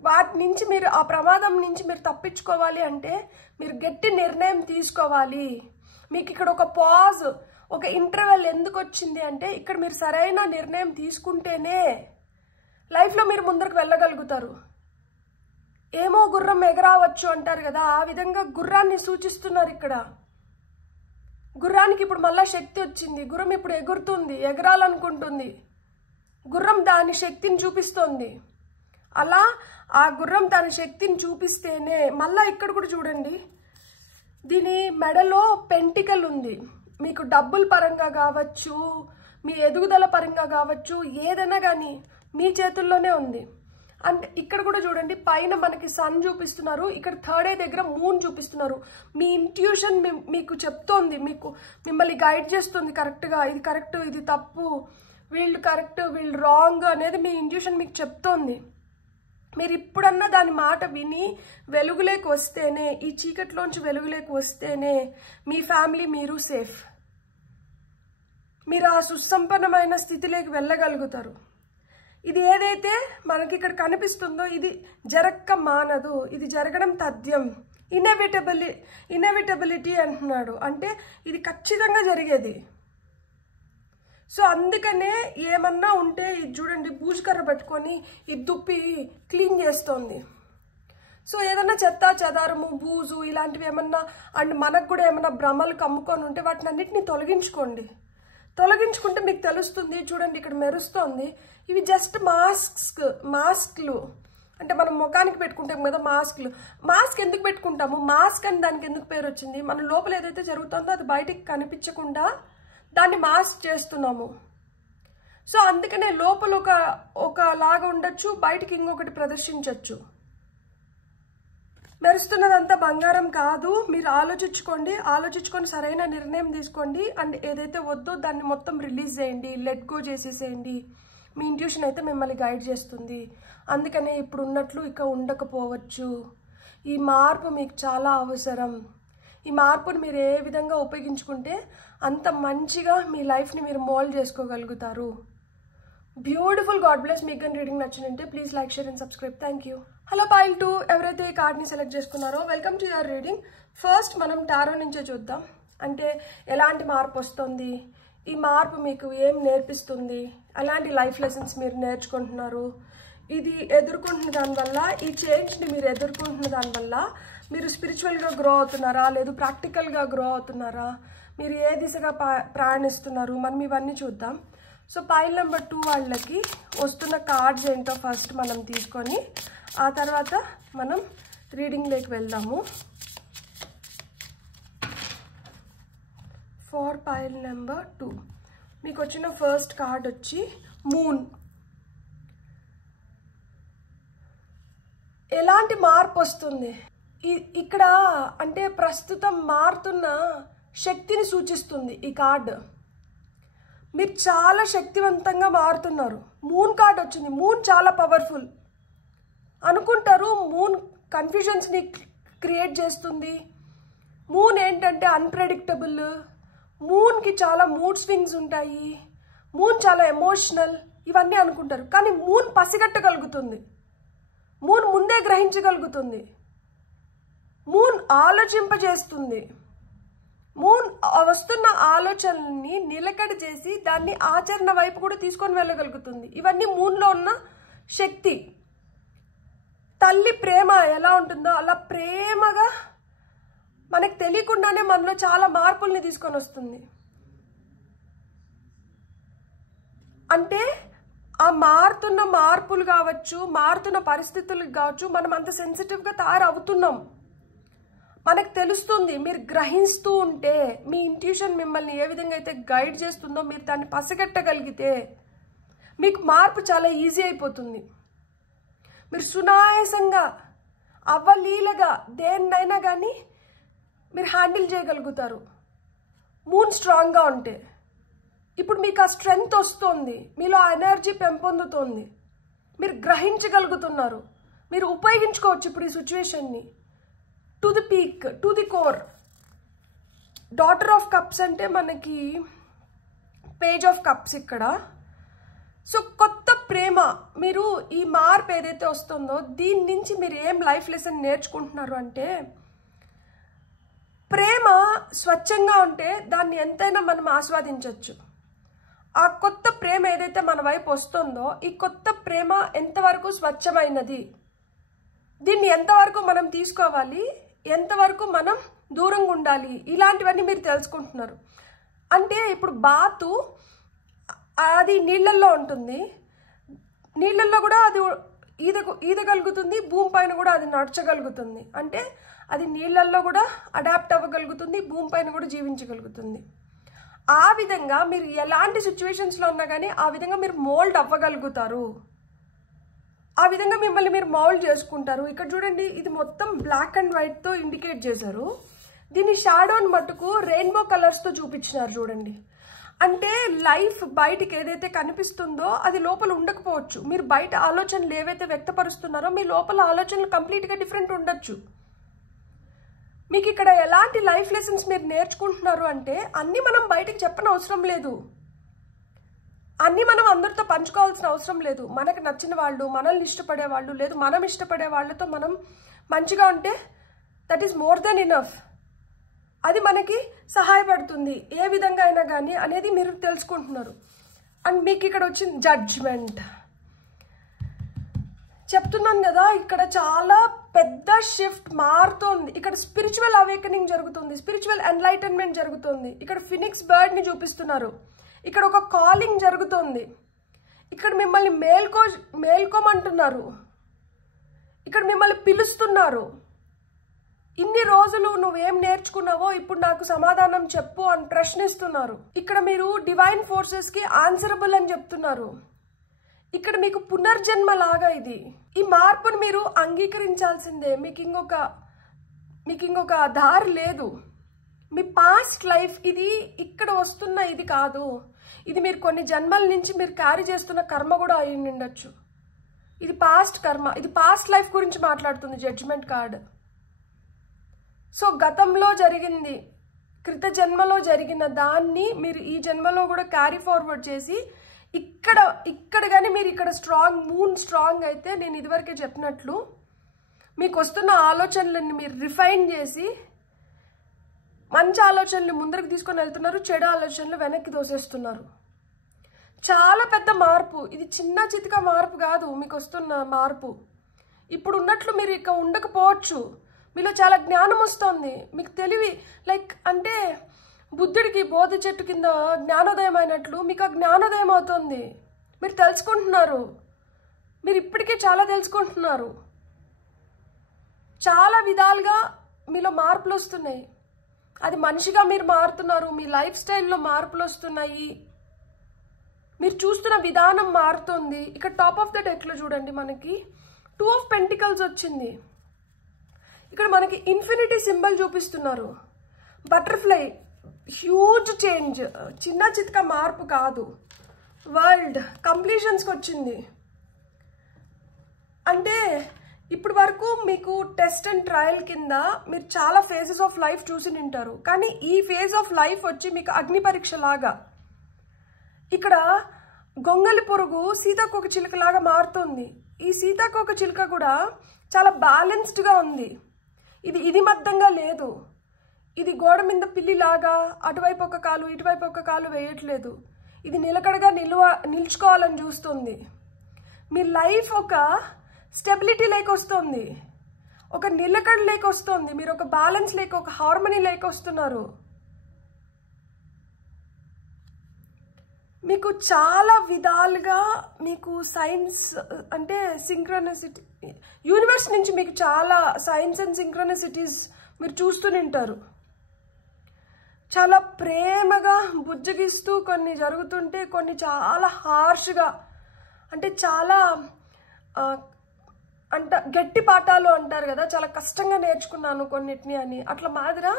వాటి నుంచి మీరు, ఆ ప్రమాదం నుంచి మీరు తప్పించుకోవాలి అంటే మీరు గట్టి నిర్ణయం తీసుకోవాలి. మీకు ఇక్కడ ఒక పాజ్, ఒక ఇంటర్వెల్ ఎందుకు వచ్చింది అంటే ఇక్కడ మీరు సరైన నిర్ణయం తీసుకుంటేనే లైఫ్లో మీరు ముందరకు వెళ్ళగలుగుతారు. ఏమో గుర్రం ఎగరావచ్చు అంటారు కదా, ఆ విధంగా గుర్రాన్ని సూచిస్తున్నారు ఇక్కడ. గుర్రానికి ఇప్పుడు మళ్ళా శక్తి వచ్చింది. గుర్రం ఇప్పుడు ఎగురుతుంది, ఎగరాలనుకుంటుంది. గుర్రం దాని శక్తిని చూపిస్తోంది. అలా ఆ గుర్రం తన శక్తిని చూపిస్తేనే మళ్ళా ఇక్కడ కూడా చూడండి, దీని మెడలో పెంటికల్ ఉంది. మీకు డబ్బుల పరంగా కావచ్చు, మీ ఎదుగుదల పరంగా కావచ్చు, ఏదైనా కానీ మీ చేతుల్లోనే ఉంది. అంటే ఇక్కడ కూడా చూడండి, పైన మనకి సన్ చూపిస్తున్నారు, ఇక్కడ థర్డ్ ఐ దగ్గర మూన్ చూపిస్తున్నారు. మీ ఇంట్యూషన్ మీకు చెప్తోంది, మిమ్మల్ని గైడ్ చేస్తుంది కరెక్ట్గా. ఇది కరెక్ట్, ఇది తప్పు, వీళ్ళు కరెక్ట్, వీళ్ళు రాంగ్ అనేది మీ ఇంట్యూషన్ మీకు చెప్తోంది. మీరు ఇప్పుడన్నా దాని మాట విని వెలుగులోకి వస్తేనే, ఈ చీకట్లోంచి వెలుగులోకి వస్తేనే మీ ఫ్యామిలీ మీరు సేఫ్. మీరు ఆ సుసంపన్నమైన స్థితిలోకి వెళ్ళగలుగుతారు. ఇది ఏదైతే మనకి ఇక్కడ కనిపిస్తుందో ఇది జరక్క మానదు, ఇది జరగడం తథ్యం. ఇన్ఎవిటబిలిటీ అంటున్నాడు, అంటే ఇది ఖచ్చితంగా జరిగేది. సో అందుకనే ఏమన్నా ఉంటే ఇది చూడండి, బూజుకర్ర పట్టుకొని ఇది దుప్పి క్లీన్ చేస్తోంది. సో ఏదన్నా చెత్త చెదారము, బూజు ఇలాంటివి ఏమన్నా, అండ్ మనకు కూడా ఏమన్నా భ్రమలు కమ్ముకొని ఉంటే వాటిని అన్నిటిని తొలగించుకుంటే మీకు తెలుస్తుంది. చూడండి ఇక్కడ మెరుస్తోంది. ఇవి జస్ట్ మాస్క్లు, అంటే మనం ముఖానికి పెట్టుకుంటాం కదా మాస్క్లు. మాస్క్ ఎందుకు పెట్టుకుంటాము, మాస్క్ అని దానికి ఎందుకు పేరు వచ్చింది, మన లోపల ఏదైతే జరుగుతుందో అది బయటికి కనిపించకుండా దాన్ని మాస్క్ చేస్తున్నాము. సో అందుకనే లోపల ఒకలాగా ఉండొచ్చు, బయటికి ఇంకొకటి ప్రదర్శించవచ్చు. మెరుస్తున్నదంతా బంగారం కాదు. మీరు ఆలోచించుకొని సరైన నిర్ణయం తీసుకోండి. అండ్ ఏదైతే వద్దో దాన్ని మొత్తం రిలీజ్ చేయండి, లెట్ గో చేసేసేయండి. మీ ఇంట్యూషన్ అయితే మిమ్మల్ని గైడ్ చేస్తుంది. అందుకనే ఇప్పుడు ఉన్నట్లు ఇక ఉండకపోవచ్చు. ఈ మార్పు మీకు చాలా అవసరం. ఈ మార్పుని మీరు ఏ విధంగా ఉపయోగించుకుంటే అంత మంచిగా మీ లైఫ్ని మీరు మోల్డ్ చేసుకోగలుగుతారు. బ్యూటిఫుల్. God bless. మీకు కానీ రీడింగ్ నచ్చినంటే please like, share and subscribe. Thank you. Hello pile 2, ఎవరైతే ఈ కార్డ్ని సెలెక్ట్ చేసుకున్నారో welcome to your reading. First మనం టారో నుంచే చూద్దాం. అంటే ఎలాంటి మార్పు వస్తుంది, ఈ మార్పు మీకు ఏం నేర్పిస్తుంది, ఎలాంటి లైఫ్ లెసన్స్ మీరు నేర్చుకుంటున్నారు, ఇది ఎదుర్కొంటున్న దానివల్ల, ఈ చేంజ్ని మీరు ఎదుర్కొంటున్న దానివల్ల మీరు స్పిరిచువల్గా గ్రో అవుతున్నారా, లేదు ప్రాక్టికల్గా గ్రో అవుతున్నారా, మీరు ఏ దిశగా ప్రయాణిస్తున్నారు, మనం ఇవన్నీ చూద్దాం. సో పైల్ నెంబర్ 2 వాళ్ళకి వస్తున్న కార్డ్స్ ఏంటో ఫస్ట్ మనం తీసుకొని ఆ తర్వాత మనం రీడింగ్లోకి వెళ్దాము. ఫర్ పైల్ నెంబర్ 2 మీకు వచ్చిన ఫస్ట్ కార్డ్ వచ్చి మూన్. ఎలాంటి మార్పు వస్తుంది ఇక్కడ అంటే ప్రస్తుతం మారుతున్న శక్తిని సూచిస్తుంది ఈ కార్డు. మీరు చాలా శక్తివంతంగా మారుతున్నారు. మూన్ కార్డ్ వచ్చింది. మూన్ చాలా పవర్ఫుల్ అనుకుంటారు. మూన్ కన్ఫ్యూజన్స్ని క్రియేట్ చేస్తుంది. మూన్ ఏంటంటే అన్ప్రెడిక్టబుల్. మూన్కి చాలా మూడ్ స్వింగ్స్ ఉంటాయి. మూన్ చాలా ఎమోషనల్ ఇవన్నీ అనుకుంటారు. కానీ మూన్ పసిగట్టగలుగుతుంది. మూన్ ముందే గ్రహించగలుగుతుంది. మూన్ ఆలోచింపజేస్తుంది. మూన్ వస్తున్న ఆలోచనల్ని నిలకడ చేసి దాన్ని ఆచరణ వైపు కూడా తీసుకొని వెళ్ళగలుగుతుంది. ఇవన్నీ మూన్లో ఉన్న శక్తి. తల్లి ప్రేమ ఎలా ఉంటుందో అలా ప్రేమగా మనకు తెలియకుండానే మనలో చాలా మార్పుల్ని తీసుకొని వస్తుంది. అంటే ఆ మారుతున్న మార్పులు కావచ్చు, మారుతున్న పరిస్థితులకు కావచ్చు, మనం అంత సెన్సిటివ్గా తయారవుతున్నాం. మనకు తెలుస్తుంది. మీరు గ్రహిస్తూ ఉంటే, మీ ఇంట్యూషన్ మిమ్మల్ని ఏ విధంగా అయితే గైడ్ చేస్తుందో మీరు దాన్ని పసిగట్టగలిగితే మీకు మార్పు చాలా ఈజీ అయిపోతుంది. మీరు సునాయాసంగా అవ్వలీలగా దేన్నైనా కానీ మీరు హ్యాండిల్ చేయగలుగుతారు. మూన్ స్ట్రాంగ్గా ఉంటే ఇప్పుడు మీకు ఆ స్ట్రెంగ్త్ వస్తుంది. మీలో ఆ ఎనర్జీ పెంపొందుతుంది. మీరు గ్రహించగలుగుతున్నారు. మీరు ఉపయోగించుకోవచ్చు ఇప్పుడు ఈ సిచ్యువేషన్ని to the peak, to the core. Daughter of cups అంటే మనకి పేజ్ ఆఫ్ కప్స్ ఇక్కడ. సో కొత్త ప్రేమ, మీరు ఈ మార్పు ఏదైతే వస్తుందో దీని నుంచి మీరు ఏం లైఫ్ లెసన్ నేర్చుకుంటున్నారు అంటే, ప్రేమ స్వచ్ఛంగా ఉంటే దాన్ని ఎంతైనా మనం ఆస్వాదించవచ్చు. ఆ కొత్త ప్రేమ ఏదైతే మన వైపు వస్తుందో ఈ కొత్త ప్రేమ ఎంతవరకు స్వచ్ఛమైనది, దీన్ని ఎంతవరకు మనం తీసుకోవాలి, ఎంతవరకు మనం దూరంగా ఉండాలి, ఇలాంటివన్నీ మీరు తెలుసుకుంటున్నారు. అంటే ఇప్పుడు బాతు అది నీళ్ళల్లో ఉంటుంది. నీళ్ళల్లో కూడా అది ఈదగలుగుతుంది. భూమి పైన కూడా అది నడచగలుగుతుంది. అంటే అది నీళ్ళల్లో కూడా అడాప్ట్ అవ్వగలుగుతుంది. భూమి పైన కూడా జీవించగలుగుతుంది. ఆ విధంగా మీరు ఎలాంటి సిచ్యువేషన్స్లో ఉన్నా కానీ ఆ విధంగా మీరు మోల్డ్ అవ్వగలుగుతారు. ఆ విధంగా మిమ్మల్ని మీరు మౌల్డ్ చేసుకుంటారు. ఇక్కడ చూడండి, ఇది మొత్తం బ్లాక్ అండ్ వైట్తో ఇండికేట్ చేశారు. దీని షాడోని మట్టుకు రెయిన్బో కలర్స్తో చూపించినారు చూడండి. అంటే లైఫ్ బయటికి ఏదైతే కనిపిస్తుందో అది లోపల ఉండకపోవచ్చు. మీరు బయట ఆలోచనలు ఏవైతే వ్యక్తపరుస్తున్నారో మీ లోపల ఆలోచనలు కంప్లీట్గా డిఫరెంట్ ఉండొచ్చు. మీకు ఇక్కడ ఎలాంటి లైఫ్ లెసన్స్ మీరు నేర్చుకుంటున్నారు అంటే అన్నీ మనం బయటకు చెప్పని అవసరం లేదు. అన్నీ మనం అందరితో పంచుకోవాల్సిన అవసరం లేదు. మనకు నచ్చిన వాళ్ళు, మనల్ని ఇష్టపడే వాళ్ళు, లేదు మనం ఇష్టపడే వాళ్ళతో మనం మంచిగా ఉంటే that is more than enough. అది మనకి సహాయపడుతుంది ఏ విధంగా అయినా కానీ అనేది మీరు తెలుసుకుంటున్నారు. అండ్ మీకు ఇక్కడ వచ్చిన జడ్జ్మెంట్ చెప్తున్నాను కదా, ఇక్కడ చాలా పెద్ద షిఫ్ట్ మారుతోంది. ఇక్కడ స్పిరిచువల్ అవేకనింగ్ జరుగుతుంది, స్పిరిచువల్ ఎన్లైటన్మెంట్ జరుగుతుంది. ఇక్కడ ఫినిక్స్ బర్డ్ని చూపిస్తున్నారు. ఇక్కడ ఒక కాలింగ్ జరుగుతుంది. ఇక్కడ మిమ్మల్ని మేల్కోమంటున్నారు. ఇక్కడ మిమ్మల్ని పిలుస్తున్నారు. ఇన్ని రోజులు నువ్వేం నేర్చుకున్నావో ఇప్పుడు నాకు సమాధానం చెప్పు అని ప్రశ్నిస్తున్నారు. ఇక్కడ మీరు డివైన్ ఫోర్సెస్కి ఆన్సరబుల్ అని చెప్తున్నారు. ఇక్కడ మీకు పునర్జన్మ లాగా ఇది. ఈ మార్పును మీరు అంగీకరించాల్సిందే. మీకు ఇంకొక దారి లేదు. మీ పాస్ట్ లైఫ్ ఇది ఇక్కడ వస్తున్న ఇది కాదు. ఇది మీరు కొన్ని జన్మల నుంచి మీరు క్యారీ చేస్తున్న కర్మ కూడా అయి ఉండొచ్చు. ఇది పాస్ట్ కర్మ. ఇది పాస్ట్ లైఫ్ గురించి మాట్లాడుతుంది జడ్జిమెంట్ కార్డ్. సో గతంలో జరిగింది, క్రిత జన్మలో జరిగిన దాన్ని మీరు ఈ జన్మలో కూడా క్యారీ ఫార్వర్డ్ చేసి ఇక్కడ కానీ మీరు ఇక్కడ మూన్ స్ట్రాంగ్ అయితే నేను ఇదివరకే చెప్పినట్లు మీకు వస్తున్న ఆలోచనలన్నీ మీరు రిఫైన్ చేసి మంచి ఆలోచనలు ముందరికి తీసుకొని వెళ్తున్నారు, చెడు ఆలోచనలు వెనక్కి దోసేస్తున్నారు. చాలా పెద్ద మార్పు. ఇది చిన్న చితక మార్పు కాదు మీకు వస్తున్న మార్పు. ఇప్పుడు ఉన్నట్లు మీరు ఇక ఉండకపోవచ్చు. మీలో చాలా జ్ఞానం వస్తుంది, మీకు తెలివి. లైక్ అంటే బుద్ధుడికి బోధి చెట్టు కింద జ్ఞానోదయం అయినట్లు మీకు ఆ జ్ఞానోదయం అవుతుంది. మీరు తెలుసుకుంటున్నారు, మీరు ఇప్పటికే చాలా తెలుసుకుంటున్నారు. చాలా విధాలుగా మీలో మార్పులు వస్తున్నాయి. అది మనిషిగా మీరు మారుతున్నారు, మీ లైఫ్ స్టైల్లో మార్పులు వస్తున్నాయి, మీరు చూస్తున్న విధానం మారుతుంది. ఇక్కడ టాప్ ఆఫ్ ద డెక్లో చూడండి, మనకి 2 of Pentacles వచ్చింది. ఇక్కడ మనకి ఇన్ఫినిటీ సింబల్ చూపిస్తున్నారు. బటర్ఫ్లై, హ్యూజ్ చేంజ్, చిన్న చితక మార్పు కాదు. వరల్డ్ కంప్లీషన్స్కి వచ్చింది. అంటే ఇప్పుడు వరకు మీకు టెస్ట్ అండ్ ట్రయల్ కింద మీరు చాలా ఫేజెస్ ఆఫ్ లైఫ్ చూసి ఉంటారు. కానీ ఈ ఫేజ్ ఆఫ్ లైఫ్ వచ్చి మీకు అగ్ని పరీక్ష లాగా. ఇక్కడ గొంగలి పురుగు సీతాకోక చిలుకలాగా మారుతుంది. ఈ సీతాకోక చిలుక కూడా చాలా బ్యాలెన్స్డ్గా ఉంది. ఇది మద్దంగా లేదు. ఇది గోడ మీద పిల్లిలాగా అటువైపు ఒక కాలు ఇటువైపు ఒక కాలు వేయట్లేదు. ఇది నిలకడగా నిల్చుకోవాలని చూస్తుంది. మీ లైఫ్ ఒక స్టెబిలిటీ లేకొస్తుంది, ఒక నిలకడ లేకొస్తుంది, మీరు ఒక బ్యాలెన్స్ లేక ఒక హార్మనీ లేకొస్తున్నారు. మీకు చాలా విధాలుగా మీకు సైన్స్ అంటే సింక్రోనిసిటీ, యూనివర్స్ నుంచి మీకు చాలా సైన్స్ అండ్ సింక్రోనిసిటీస్ మీరు చూస్తుంటారు. చాలా ప్రేమగా బుజ్జగిస్తూ కొన్ని జరుగుతుంటే, కొన్ని చాలా హార్ష్గా అంటే చాలా గట్టి పాఠాలు అంటారు కదా, చాలా కష్టంగా నేర్చుకున్నాను కొన్నిటిని అని. అట్లా మాదిరా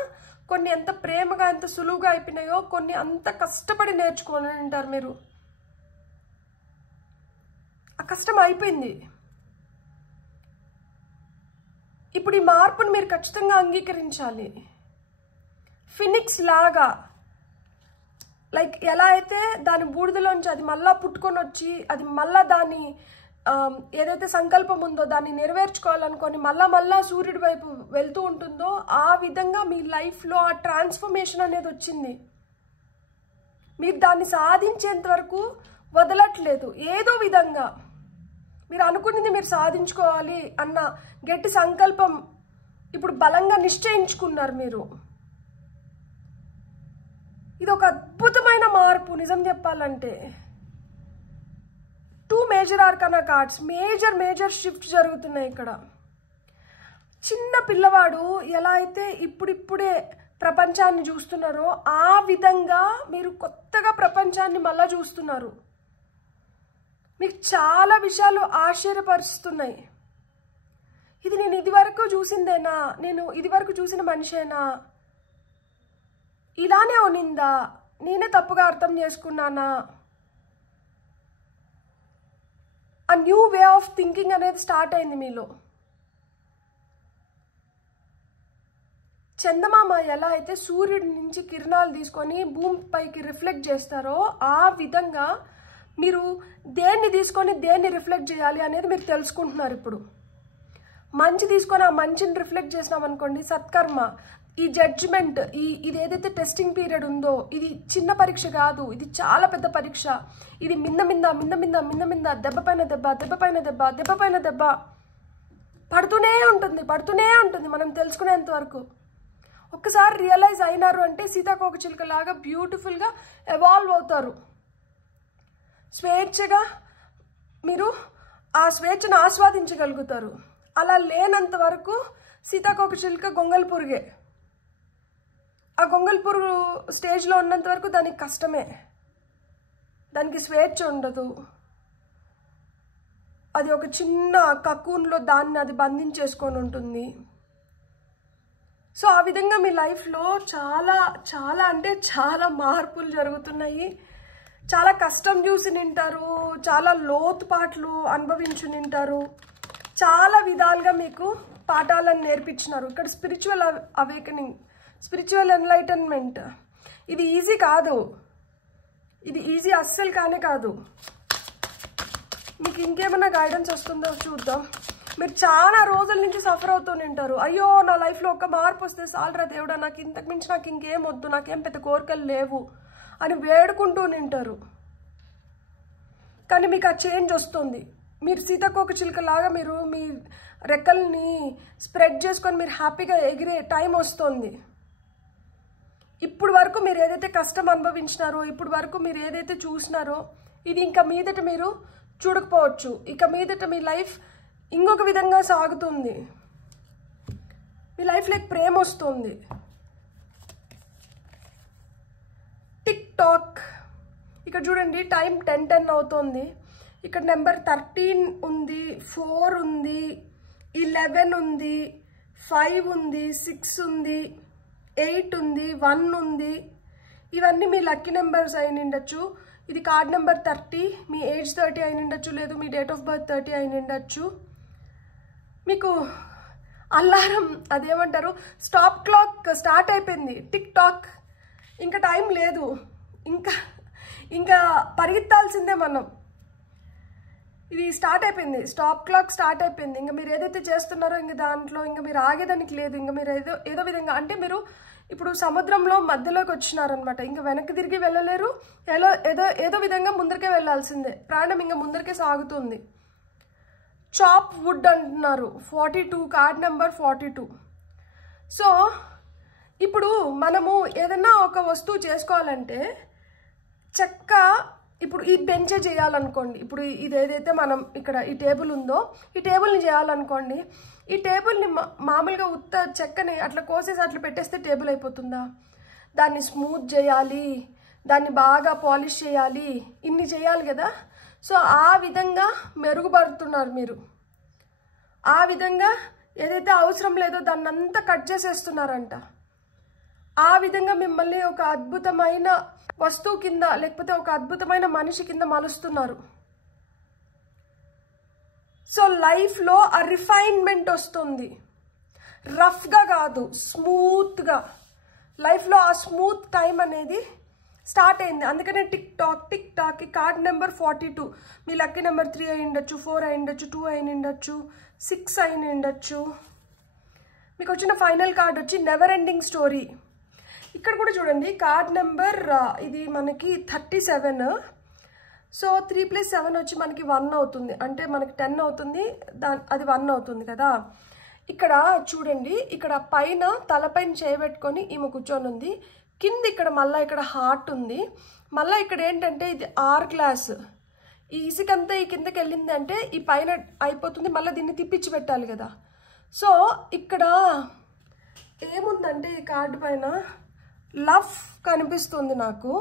కొన్ని ఎంత ప్రేమగా ఎంత సులువుగా అయిపోయినాయో కొన్ని అంత కష్టపడి నేర్చుకొని ఉంటారు మీరు. ఆ కష్టం అయిపోయింది. ఇప్పుడు ఈ మార్పును మీరు ఖచ్చితంగా అంగీకరించాలి. ఫినిక్స్ లాగా, లైక్ ఎలా అయితే దాని బూడిదలోంచి అది మళ్ళా పుట్టుకొని వచ్చి అది మళ్ళా దాని ఏదైతే సంకల్పం ఉందో దాన్ని నెరవేర్చుకోవాలనుకొని మళ్ళా సూర్యుడి వైపు వెళ్తూ ఉంటుందో, ఆ విధంగా మీ లైఫ్లో ఆ ట్రాన్స్ఫర్మేషన్ అనేది వచ్చింది. మీరు దాన్ని సాధించేంత వరకు వదలట్లేదు. ఏదో విధంగా మీరు అనుకున్నది మీరు సాధించుకోవాలి అన్న గట్టి సంకల్పం ఇప్పుడు బలంగా నిశ్చయించుకున్నారు మీరు. ఇది ఒక అద్భుతమైన మార్పు నిజం చెప్పాలంటే. 2 major arcana cards, major shift జరుగుతున్నాయి ఇక్కడ. చిన్న పిల్లవాడు ఎలా అయితే ఇప్పుడిప్పుడే ప్రపంచాన్ని చూస్తున్నారో ఆ విధంగా మీరు కొత్తగా ప్రపంచాన్ని మళ్ళా చూస్తున్నారు. మీకు చాలా విషయాలు ఆశ్చర్యపరుస్తున్నాయి. ఇది నేను ఇదివరకు చూసిందేనా, నేను ఇదివరకు చూసిన మనిషేనా, ఇలానే ఉనిందా, నేనే తప్పుగా అర్థం చేసుకున్నానా, ఆ న్యూ వే ఆఫ్ థింకింగ్ అనేది స్టార్ట్ అయింది మీలో. చందమామ ఎలా అయితే సూర్యుడి నుంచి కిరణాలు తీసుకొని భూమిపైకి రిఫ్లెక్ట్ చేస్తారో ఆ విధంగా మీరు దేన్ని తీసుకొని దేన్ని రిఫ్లెక్ట్ చేయాలి అనేది మీరు తెలుసుకుంటున్నారు. ఇప్పుడు మంచి తీసుకొని ఆ మంచిని రిఫ్లెక్ట్ చేసినాం అనుకోండి, సత్కర్మ, ఈ జడ్జిమెంట్, ఇది ఏదైతే టెస్టింగ్ పీరియడ్ ఉందో ఇది చిన్న పరీక్ష కాదు, ఇది చాలా పెద్ద పరీక్ష. ఇది మిన్న మింద దెబ్బ పైన దెబ్బ పడుతూనే ఉంటుంది మనం తెలుసుకునేంత వరకు. ఒక్కసారి రియలైజ్ అయినారు అంటే సీతాకోక చిలుక లాగా బ్యూటిఫుల్గా ఎవాల్వ్ అవుతారు. స్వేచ్ఛగా మీరు ఆ స్వేచ్ఛను ఆస్వాదించగలుగుతారు. అలా లేనంత వరకు సీతాకోక చిలుక గొంగల్ పురుగే. ఆ గొంగల్ పురుగు స్టేజ్లో ఉన్నంత వరకు దానికి కష్టమే, దానికి స్వేచ్ఛ ఉండదు. అది ఒక చిన్న కకూన్లో దాన్ని అది బంధించేసుకొని ఉంటుంది. సో ఆ విధంగా మీ లైఫ్లో చాలా అంటే చాలా మార్పులు జరుగుతున్నాయి. చాలా కష్టం చూసి నింటారు, చాలా లోతుపాట్లు అనుభవించి నింటారు, చాలా విధాలుగా మీకు పాఠాలను నేర్పించినారు. ఇక్కడ స్పిరిచువల్ అవేకనింగ్, స్పిరిచువల్ ఎన్లైటన్మెంట్, ఇది ఈజీ కాదు, ఇది ఈజీ అస్సలు కానే కాదు. మీకు ఇంకేమైనా గైడెన్స్ వస్తుందో చూద్దాం. మీరు చాలా రోజుల నుంచి సఫర్ అవుతూ ఉంటారు. అయ్యో నా లైఫ్లో ఒక మార్పు వస్తే చాలరా దేవుడా, నాకు ఇంతకు మించి నాకు ఇంకేం వద్దు, నాకేం పెద్ద కోరికలు లేవు అని వేడుకుంటూ ఉంటారు. కానీ మీకు ఆ చేంజ్ వస్తుంది. మీరు సీతాకోక చిలుకలాగా మీరు మీ రెక్కల్ని స్ప్రెడ్ చేసుకొని మీరు హ్యాపీగా ఎగిరే టైం వస్తుంది. ఇప్పుడు వరకు మీరు ఏదైతే కష్టం అనుభవించినారో, ఇప్పుడు వరకు మీరు ఏదైతే చూసినారో, ఇది ఇంకా మీదట మీరు చూడకపోవచ్చు. ఇక మీదట మీ లైఫ్ ఇంకొక విధంగా సాగుతుంది. మీ లైఫ్లోకి ప్రేమ వస్తుంది. టిక్ టాక్ ఇక్కడ చూడండి, టైం 10:10 అవుతుంది. ఇక్కడ నెంబర్ 13 ఉంది, 4 ఉంది, 11 ఉంది, 5 ఉంది, 6 ఉంది, 8 ఉంది, 1 ఉంది. ఇవన్నీ మీ లక్కీ నెంబర్స్ అయిన ఉండొచ్చు. ఇది కార్డ్ నెంబర్ 30, మీ ఏజ్ 30 అయిన ఉండొచ్చు, లేదు మీ డేట్ ఆఫ్ బర్త్ 30 అయిన ఉండొచ్చు. మీకు అలారం అదేమంటారు, స్టాప్ క్లాక్ స్టార్ట్ అయిపోయింది. టిక్ టాక్ ఇంకా టైం లేదు, ఇంకా పరిగెత్తాల్సిందే మనం. ఇది స్టార్ట్ అయిపోయింది, స్టాప్ క్లాక్ స్టార్ట్ అయిపోయింది. ఇంకా మీరు ఏదైతే చేస్తున్నారో ఇంక దాంట్లో ఇంకా మీరు ఆగేదానికి లేదు. ఇంకా మీరు ఏదో విధంగా అంటే మీరు ఇప్పుడు సముద్రంలో మధ్యలోకి వచ్చినారనమాట. ఇంకా వెనక్కి తిరిగి వెళ్ళలేరు. ఏదో విధంగా ముందరికే వెళ్ళాల్సిందే. ప్రాణం ఇంకా ముందరికే సాగుతుంది. చాప్ వుడ్ అంటున్నారు. 42 కార్డ్ నెంబర్ 42. సో ఇప్పుడు మనము ఏదన్నా ఒక వస్తువు చేసుకోవాలంటే చెక్క, ఇప్పుడు ఈ బెంచే చేయాలనుకోండి. ఇప్పుడు ఇది ఏదైతే మనం ఇక్కడ ఈ టేబుల్ ఉందో, ఈ టేబుల్ని చేయాలనుకోండి. ఈ టేబుల్ని మామూలుగా ఉత్త చెక్కని అట్లా కోసేసి అట్లా పెట్టేస్తే టేబుల్ అయిపోతుందా? దాన్ని స్మూత్ చేయాలి, దాన్ని బాగా పాలిష్ చేయాలి, ఇన్ని చేయాలి కదా. సో ఆ విధంగా మెరుగుపడుతున్నారు మీరు. ఆ విధంగా ఏదైతే అవసరం లేదో దాన్ని అంతా కట్ చేసేస్తున్నారంట. ఆ విధంగా మిమ్మల్ని ఒక అద్భుతమైన వస్తువు కింద, లేకపోతే ఒక అద్భుతమైన మనిషి కింద మలుస్తున్నారు. సో లైఫ్లో ఆ రిఫైన్మెంట్ వస్తుంది. రఫ్గా కాదు, స్మూత్గా. లైఫ్లో ఆ స్మూత్ టైం అనేది స్టార్ట్ అయింది. అందుకనే టిక్ టాక్. Card number 42. మీ లక్కీ నెంబర్ 3 అయి ఉండొచ్చు, 4 అయి ఉండొచ్చు, 2 అయి ఉండొచ్చు, 6 అయి ఉండొచ్చు. మీకు వచ్చిన ఫైనల్ కార్డ్ వచ్చి నెవర్ ఎండింగ్ స్టోరీ. ఇక్కడ కూడా చూడండి, కార్డ్ నెంబర్ ఇది మనకి 37. సో 3 + 7 వచ్చి మనకి 1 అవుతుంది. అంటే మనకి 10 అవుతుంది, అది 1 అవుతుంది కదా. ఇక్కడ చూడండి, ఇక్కడ పైన తలపైన చేయబెట్టుకొని ఈమె కూర్చొని ఉంది. కింద ఇక్కడ మళ్ళీ ఇక్కడ హార్ట్ ఉంది. మళ్ళీ ఇక్కడ ఏంటంటే ఇది ఆర్ గ్లాస్. ఈ ఇసుకంతా ఈ కిందకి వెళ్ళింది అంటే ఈ పైన అయిపోతుంది. మళ్ళీ దీన్ని తిప్పించి పెట్టాలి కదా. సో ఇక్కడ ఏముందంటే ఈ కార్డు పైన లవ్ కనిపిస్తుంది నాకు.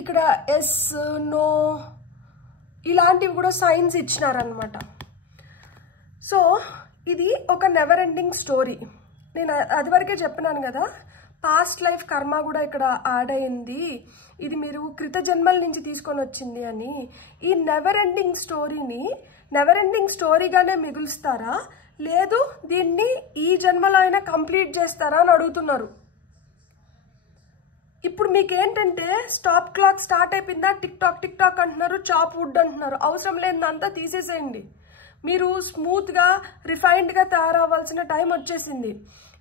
ఇక్కడ ఎస్, నో ఇలాంటివి కూడా సైన్స్ ఇచ్చినారనమాట. సో ఇది ఒక నెవర్ ఎండింగ్ స్టోరీ. నేను అది వరకే చెప్పినాను కదా, పాస్ట్ లైఫ్ కర్మ కూడా ఇక్కడ యాడ్ అయింది. ఇది మీరు కృత జన్మల నుంచి తీసుకొని వచ్చింది అని. ఈ నెవర్ ఎండింగ్ స్టోరీని నెవర్ ఎండింగ్ స్టోరీగానే మిగులుస్తారా, లేదు దీన్ని ఈ జన్మలో అయినా కంప్లీట్ చేస్తారా అని అడుగుతున్నారు. ఇప్పుడు మీకేంటంటే స్టాప్ క్లాక్ స్టార్ట్ అయిపోయిందా, టిక్ టాక్ అంటున్నారు, చాప్ వుడ్ అంటున్నారు. అవసరం లేదంతా తీసేసేయండి. మీరు స్మూత్గా రిఫైన్డ్గా తయారవ్వాల్సిన టైం వచ్చేసింది.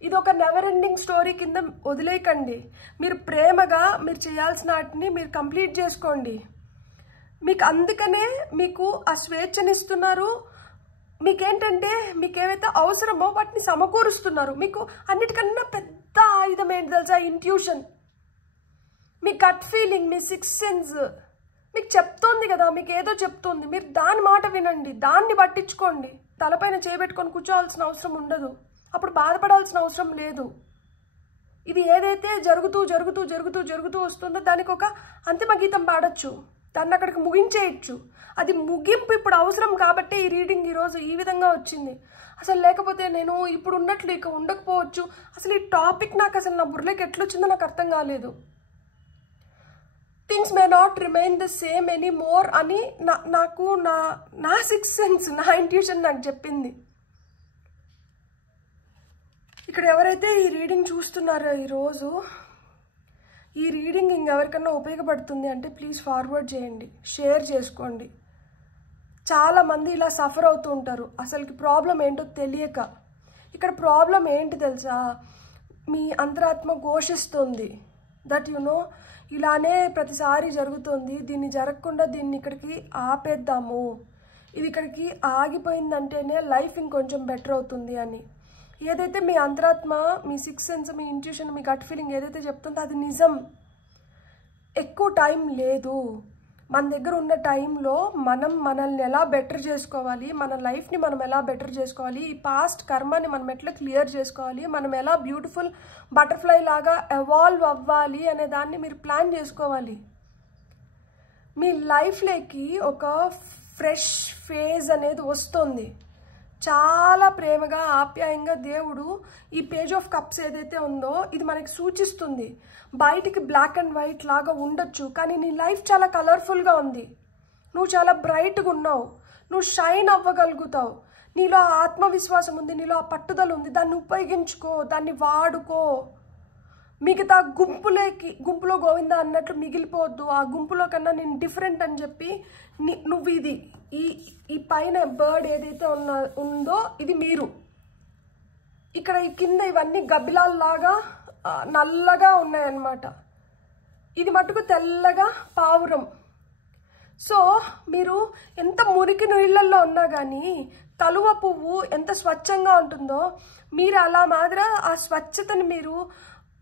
ఇది ఒక నెవర్ ఎండింగ్ స్టోరీ కింద వదిలేయకండి. మీరు ప్రేమగా మీరు చేయాల్సిన వాటిని మీరు కంప్లీట్ చేసుకోండి. మీకు అందుకనే మీకు ఆ స్వేచ్ఛనిస్తున్నారు. మీకేంటంటే మీకు ఏవైతే అవసరమో వాటిని సమకూరుస్తున్నారు. మీకు అన్నిటికన్నా పెద్ద ఆయుధం ఏంటి తెలుసా? ఇంట్యూషన్. మీ గట్ ఫీలింగ్, మీ సిక్స్త్ సెన్స్ మీకు చెప్తోంది కదా, మీకు ఏదో చెప్తోంది. మీరు దాని మాట వినండి, దాన్ని పట్టించుకోండి. తలపైన చేయబెట్టుకొని కూర్చోవాల్సిన అవసరం ఉండదు. అప్పుడు బాధపడాల్సిన అవసరం లేదు. ఇది ఏదైతే జరుగుతూ వస్తుందో దానికి ఒక అంతిమ గీతం పాడొచ్చు, దాన్ని అక్కడికి ముగించేయచ్చు. అది ముగింపు ఇప్పుడు అవసరం కాబట్టి ఈ రీడింగ్ ఈరోజు ఈ విధంగా వచ్చింది. అసలు లేకపోతే నేను ఇప్పుడు ఉన్నట్లు ఇక ఉండకపోవచ్చు. అసలు ఈ టాపిక్ నాకు అసలు నా బుర్రలోకి ఎట్లొచ్చిందో నాకు అర్థం కాలేదు. Things may not remain the same any more అని నాకు నా సిక్స్త్ సెన్స్, నా ఇంట్యూషన్ నాకు చెప్పింది. ఇక్కడ ఎవరైతే ఈ రీడింగ్ చూస్తున్నారో ఈరోజు, ఈ రీడింగ్ ఇంకెవరికన్నా ఉపయోగపడుతుంది అంటే ప్లీజ్ ఫార్వర్డ్ చేయండి, షేర్ చేసుకోండి. చాలామంది ఇలా సఫర్ అవుతూ ఉంటారు, అసలుకి ప్రాబ్లం ఏంటో తెలియక. ఇక్కడ ప్రాబ్లం ఏంటి తెలుసా, మీ అంతరాత్మ ఘోషిస్తుంది దట్ ఇలానే ప్రతిసారి జరుగుతుంది, దీన్ని జరగకుండా దీన్ని ఇక్కడికి ఆపేద్దాము, ఇది ఇక్కడికి ఆగిపోయిందంటేనే లైఫ్ ఇంకొంచెం బెటర్ అవుతుంది అని. ఏదైతే మీ అంతరాత్మ, మీ సిక్స్ సెన్స్, మీ ఇంట్యూషన్, మీ గట్ ఫీలింగ్ ఏదైతే చెప్తుందో అది నిజం. ఎక్కువ టైం లేదు. మన దగ్గర ఉన్న టైంలో మనం మనల్ని ఎలా బెటర్ చేసుకోవాలి, మన లైఫ్ని మనం ఎలా బెటర్ చేసుకోవాలి, ఈ పాస్ట్ కర్మని మనం ఎట్లా క్లియర్ చేసుకోవాలి, మనం ఎలా బ్యూటిఫుల్ బటర్ఫ్లై లాగా ఎవాల్వ్ అవ్వాలి అనే దాన్ని మీరు ప్లాన్ చేసుకోవాలి. మీ లైఫ్లోకి ఒక ఫ్రెష్ ఫేజ్ అనేది వస్తుంది. చాలా ప్రేమగా ఆప్యాయంగా దేవుడు ఈ పేజ్ ఆఫ్ కప్స్ ఏదైతే ఉందో ఇది మనకి సూచిస్తుంది. బయటికి బ్లాక్ అండ్ వైట్ లాగా ఉండొచ్చు, కానీ నీ లైఫ్ చాలా కలర్ఫుల్గా ఉంది, నువ్వు చాలా బ్రైట్గా ఉన్నావు, నువ్వు షైన్ అవ్వగలుగుతావు, నీలో ఆ ఆత్మవిశ్వాసం ఉంది, నీలో ఆ పట్టుదల ఉంది, దాన్ని ఉపయోగించుకో, దాన్ని వాడుకో. మిగతా గుంపులో గోవింద అన్నట్లు మిగిలిపోవద్దు. ఆ గుంపులో కన్నా నేను డిఫరెంట్ అని చెప్పి నువ్వు ఇది ఈ పైన బర్డ్ ఏదైతే ఉందో ఇది మీరు. ఇక్కడ ఈ కింద ఇవన్నీ గబ్బిలాల్లాగా నల్లగా ఉన్నాయన్నమాట, ఇది మటుకు తెల్లగా పావురం. సో మీరు ఎంత మురికి నీళ్ళల్లో ఉన్నా కానీ కలువ పువ్వు ఎంత స్వచ్ఛంగా ఉంటుందో మీరు అలా మాదిరి ఆ స్వచ్ఛతని మీరు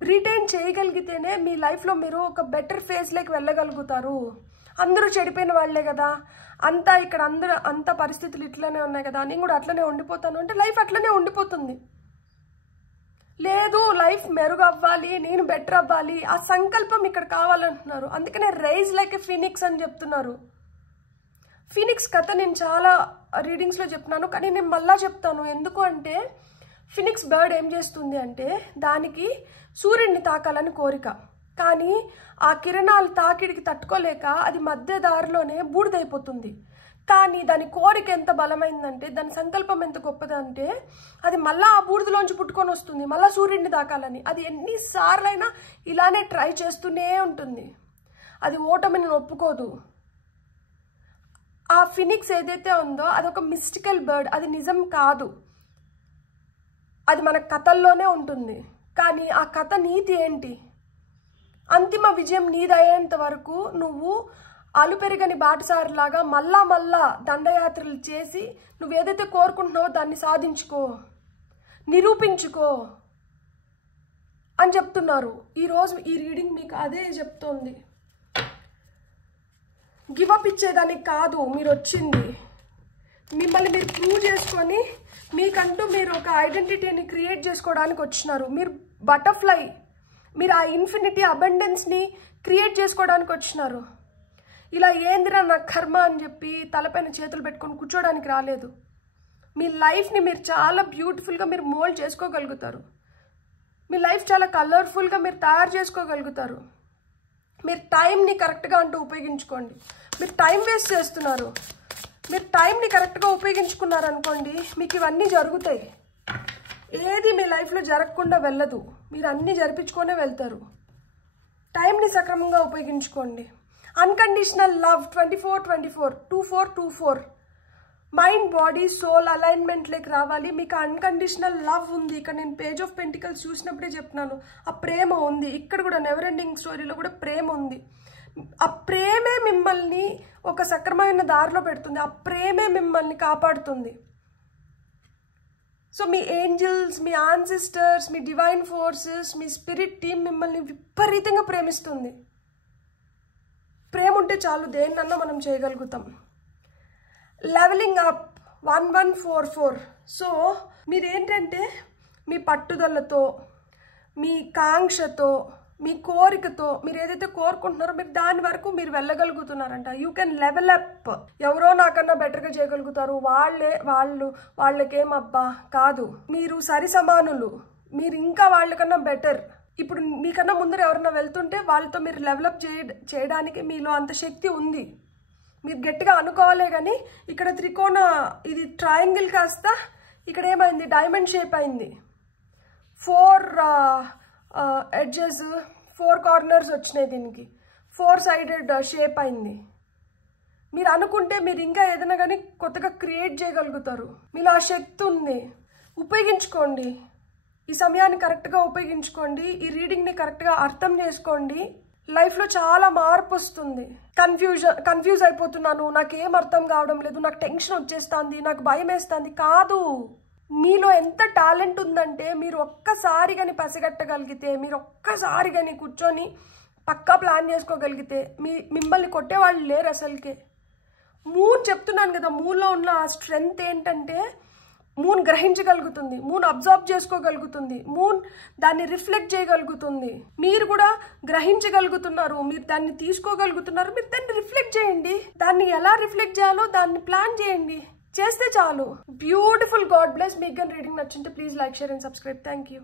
రిటైన్ చేయగలిగితేనే మీ లైఫ్లో మీరు ఒక బెటర్ ఫేజ్లోకి వెళ్ళగలుగుతారు. అందరూ చెడిపోయిన వాళ్లే కదా, ఇక్కడ అంత పరిస్థితులు ఇట్లనే ఉన్నాయి కదా, నేను కూడా అట్లనే ఉండిపోతాను అంటే లైఫ్ అట్లనే ఉండిపోతుంది. లేదు లైఫ్ మెరుగు అవ్వాలి, నేను బెటర్ అవ్వాలి, ఆ సంకల్పం ఇక్కడ కావాలంటున్నారు. అందుకనే రైజ్ లైక్ ఎ ఫినిక్స్ అని చెప్తున్నారు. ఫినిక్స్ కథ నేను చాలా రీడింగ్స్లో చెప్తున్నాను, కానీ నేను మళ్ళా చెప్తాను. ఎందుకు అంటే ఫినిక్స్ బర్డ్ ఏం చేస్తుంది అంటే దానికి సూర్యుడిని తాకాలని కోరిక, కానీ ఆ కిరణాలు తాకిడికి తట్టుకోలేక అది మధ్య దారిలోనే బూడిదైపోతుంది. కానీ దాని కోరిక ఎంత బలమైందంటే, దాని సంకల్పం ఎంత గొప్పదంటే అది మళ్ళీ ఆ బూడిదలోంచి పుట్టుకొని వస్తుంది, మళ్ళీ సూర్యుడిని తాకాలని. అది ఎన్నిసార్లైనా ఇలానే ట్రై చేస్తూనే ఉంటుంది, అది ఓటమిని ఒప్పుకోదు. ఆ ఫినిక్స్ ఏదైతే ఉందో అదొక మిస్టికల్ బర్డ్, అది నిజం కాదు, అది మన కథల్లోనే ఉంటుంది. కానీ ఆ కథ నీతి ఏంటి, అంతిమ విజయం నీదయ్యేంత వరకు నువ్వు అలుపెరగని బాటసారిలాగా మళ్ళా దండయాత్రలు చేసి నువ్వేదైతే కోరుకుంటున్నావో దాన్ని సాధించుకో, నిరూపించుకో అని చెప్తున్నారు. ఈరోజు ఈ రీడింగ్ మీకు అదే చెప్తోంది. గివప్ ఇచ్చేదానికి కాదు మీరు వచ్చింది, మిమ్మల్ని మీరు ప్రూవ్ చేసుకొని మీకంటూ మీరు ఒక ఐడెంటిటీని క్రియేట్ చేసుకోవడానికి వచ్చినారు. మీరు బటర్ఫ్లై, మీరు ఆ ఇన్ఫినిటీ అబండెన్స్ని క్రియేట్ చేసుకోవడానికి వచ్చినారు. ఇలా ఏందిరా నా కర్మ అని చెప్పి తలపైన చేతులు పెట్టుకొని కూర్చోడానికి రాలేదు. మీ లైఫ్ని మీరు చాలా బ్యూటిఫుల్గా మీరు మోల్డ్ చేసుకోగలుగుతారు, మీ లైఫ్ చాలా కలర్ఫుల్గా మీరు తయారు చేసుకోగలుగుతారు. మీరు టైంని కరెక్ట్గా అంటూ ఉపయోగించుకోండి. మీరు టైం వేస్ట్ చేస్తున్నారు, మీరు టైంని కరెక్ట్గా ఉపయోగించుకున్నారనుకోండి మీకు ఇవన్నీ జరుగుతాయి. ఏది మీ లైఫ్లో జరగకుండా వెళ్ళదు, మీరు అన్నీ జరిపించుకొనే వెళ్తారు. టైంని సక్రమంగా ఉపయోగించుకోండి. Unconditional love 24/24 mind body soul అలైన్మెంట్లోకి రావాలి. మీకు అన్కండిషనల్ లవ్ ఉంది. ఇక్కడ నేను పేజ్ ఆఫ్ పెంటికల్స్ చూసినప్పుడే చెప్తున్నాను, ఆ ప్రేమ ఉంది. ఇక్కడ కూడా నెవర్ ఎండింగ్ స్టోరీలో కూడా ప్రేమ ఉంది. ఆ ప్రేమే మిమ్మల్ని ఒక సక్రమైన దారిలో పెడుతుంది, ఆ ప్రేమే మిమ్మల్ని కాపాడుతుంది. సో మీ ఏంజల్స్, మీ ఆన్సిస్టర్స్, మీ డివైన్ ఫోర్సెస్, మీ స్పిరిట్ టీమ్ మిమ్మల్ని విపరీతంగా ప్రేమిస్తుంది. ప్రేమ ఉంటే చాలు, దేన్నన్నా మనం చేయగలుగుతాం. Levelling up 1144. సో మీరేంటంటే మీ పట్టుదలతో, మీ కాంక్షతో, మీ కోరికతో మీరు ఏదైతే కోరుకుంటున్నారో మీరు దాని వరకు మీరు వెళ్ళగలుగుతున్నారంట. You can level up. ఎవరో నాకన్నా బెటర్గా చేయగలుగుతారు, వాళ్ళకేమబ్బా కాదు, మీరు సరి సమానులు, మీరు ఇంకా వాళ్ళకన్నా బెటర్. ఇప్పుడు మీకన్నా ముందర ఎవరన్నా వెళ్తుంటే వాళ్ళతో మీరు లెవెలప్ చేయడానికి మీలో అంత శక్తి ఉంది. మీరు గట్టిగా అనుకోవాలే కానీ ఇక్కడ త్రికోణ ఇది ట్రయాంగిల్ కాస్త ఇక్కడ ఏమైంది, డైమండ్ షేప్ అయింది. 4 ఎడ్జెస్, 4 కార్నర్స్ వచ్చినాయి, దీనికి 4 సైడెడ్ షేప్ అయింది. మీరు అనుకుంటే మీరు ఇంకా ఏదైనా కానీ కొత్తగా క్రియేట్ చేయగలుగుతారు. మీలో ఆ శక్తి ఉంది, ఉపయోగించుకోండి. ఈ సమయాన్ని కరెక్ట్గా ఉపయోగించుకోండి. ఈ రీడింగ్ని కరెక్ట్గా అర్థం చేసుకోండి. లైఫ్లో చాలా మార్పు వస్తుంది. కన్ఫ్యూజ్ అయిపోతున్నాను, నాకేం అర్థం కావడం లేదు, నాకు టెన్షన్ వచ్చేస్తుంది, నాకు భయం వేస్తుంది కాదు. మీలో ఎంత టాలెంట్ ఉందంటే మీరు ఒక్కసారి కానీ పసిగట్టగలిగితే, మీరు ఒక్కసారి కానీ కూర్చొని పక్కా ప్లాన్ చేసుకోగలిగితే మిమ్మల్ని కొట్టేవాళ్ళు లేరు అసలుకే. మూన్ చెప్తున్నాను కదా, మూన్లో ఉన్న ఆ స్ట్రెంగ్త్ ఏంటంటే మూన్ గ్రహించగలుగుతుంది, మూన్ అబ్జర్వ్ చేసుకోగలుగుతుంది, మూన్ దాన్ని రిఫ్లెక్ట్ చేయగలుగుతుంది. మీరు కూడా గ్రహించగలుగుతున్నారు, మీరు దాన్ని తీసుకోగలుగుతున్నారు. మీరు దాన్ని రిఫ్లెక్ట్ చేయండి. దాన్ని ఎలా రిఫ్లెక్ట్ చేయాలో దాన్ని ప్లాన్ చేయండి, చేస్తే చాలు. బ్యూటిఫుల్. God bless. మీకు కానీ రీడింగ్ నచ్చింటే please like, share and subscribe. Thank you.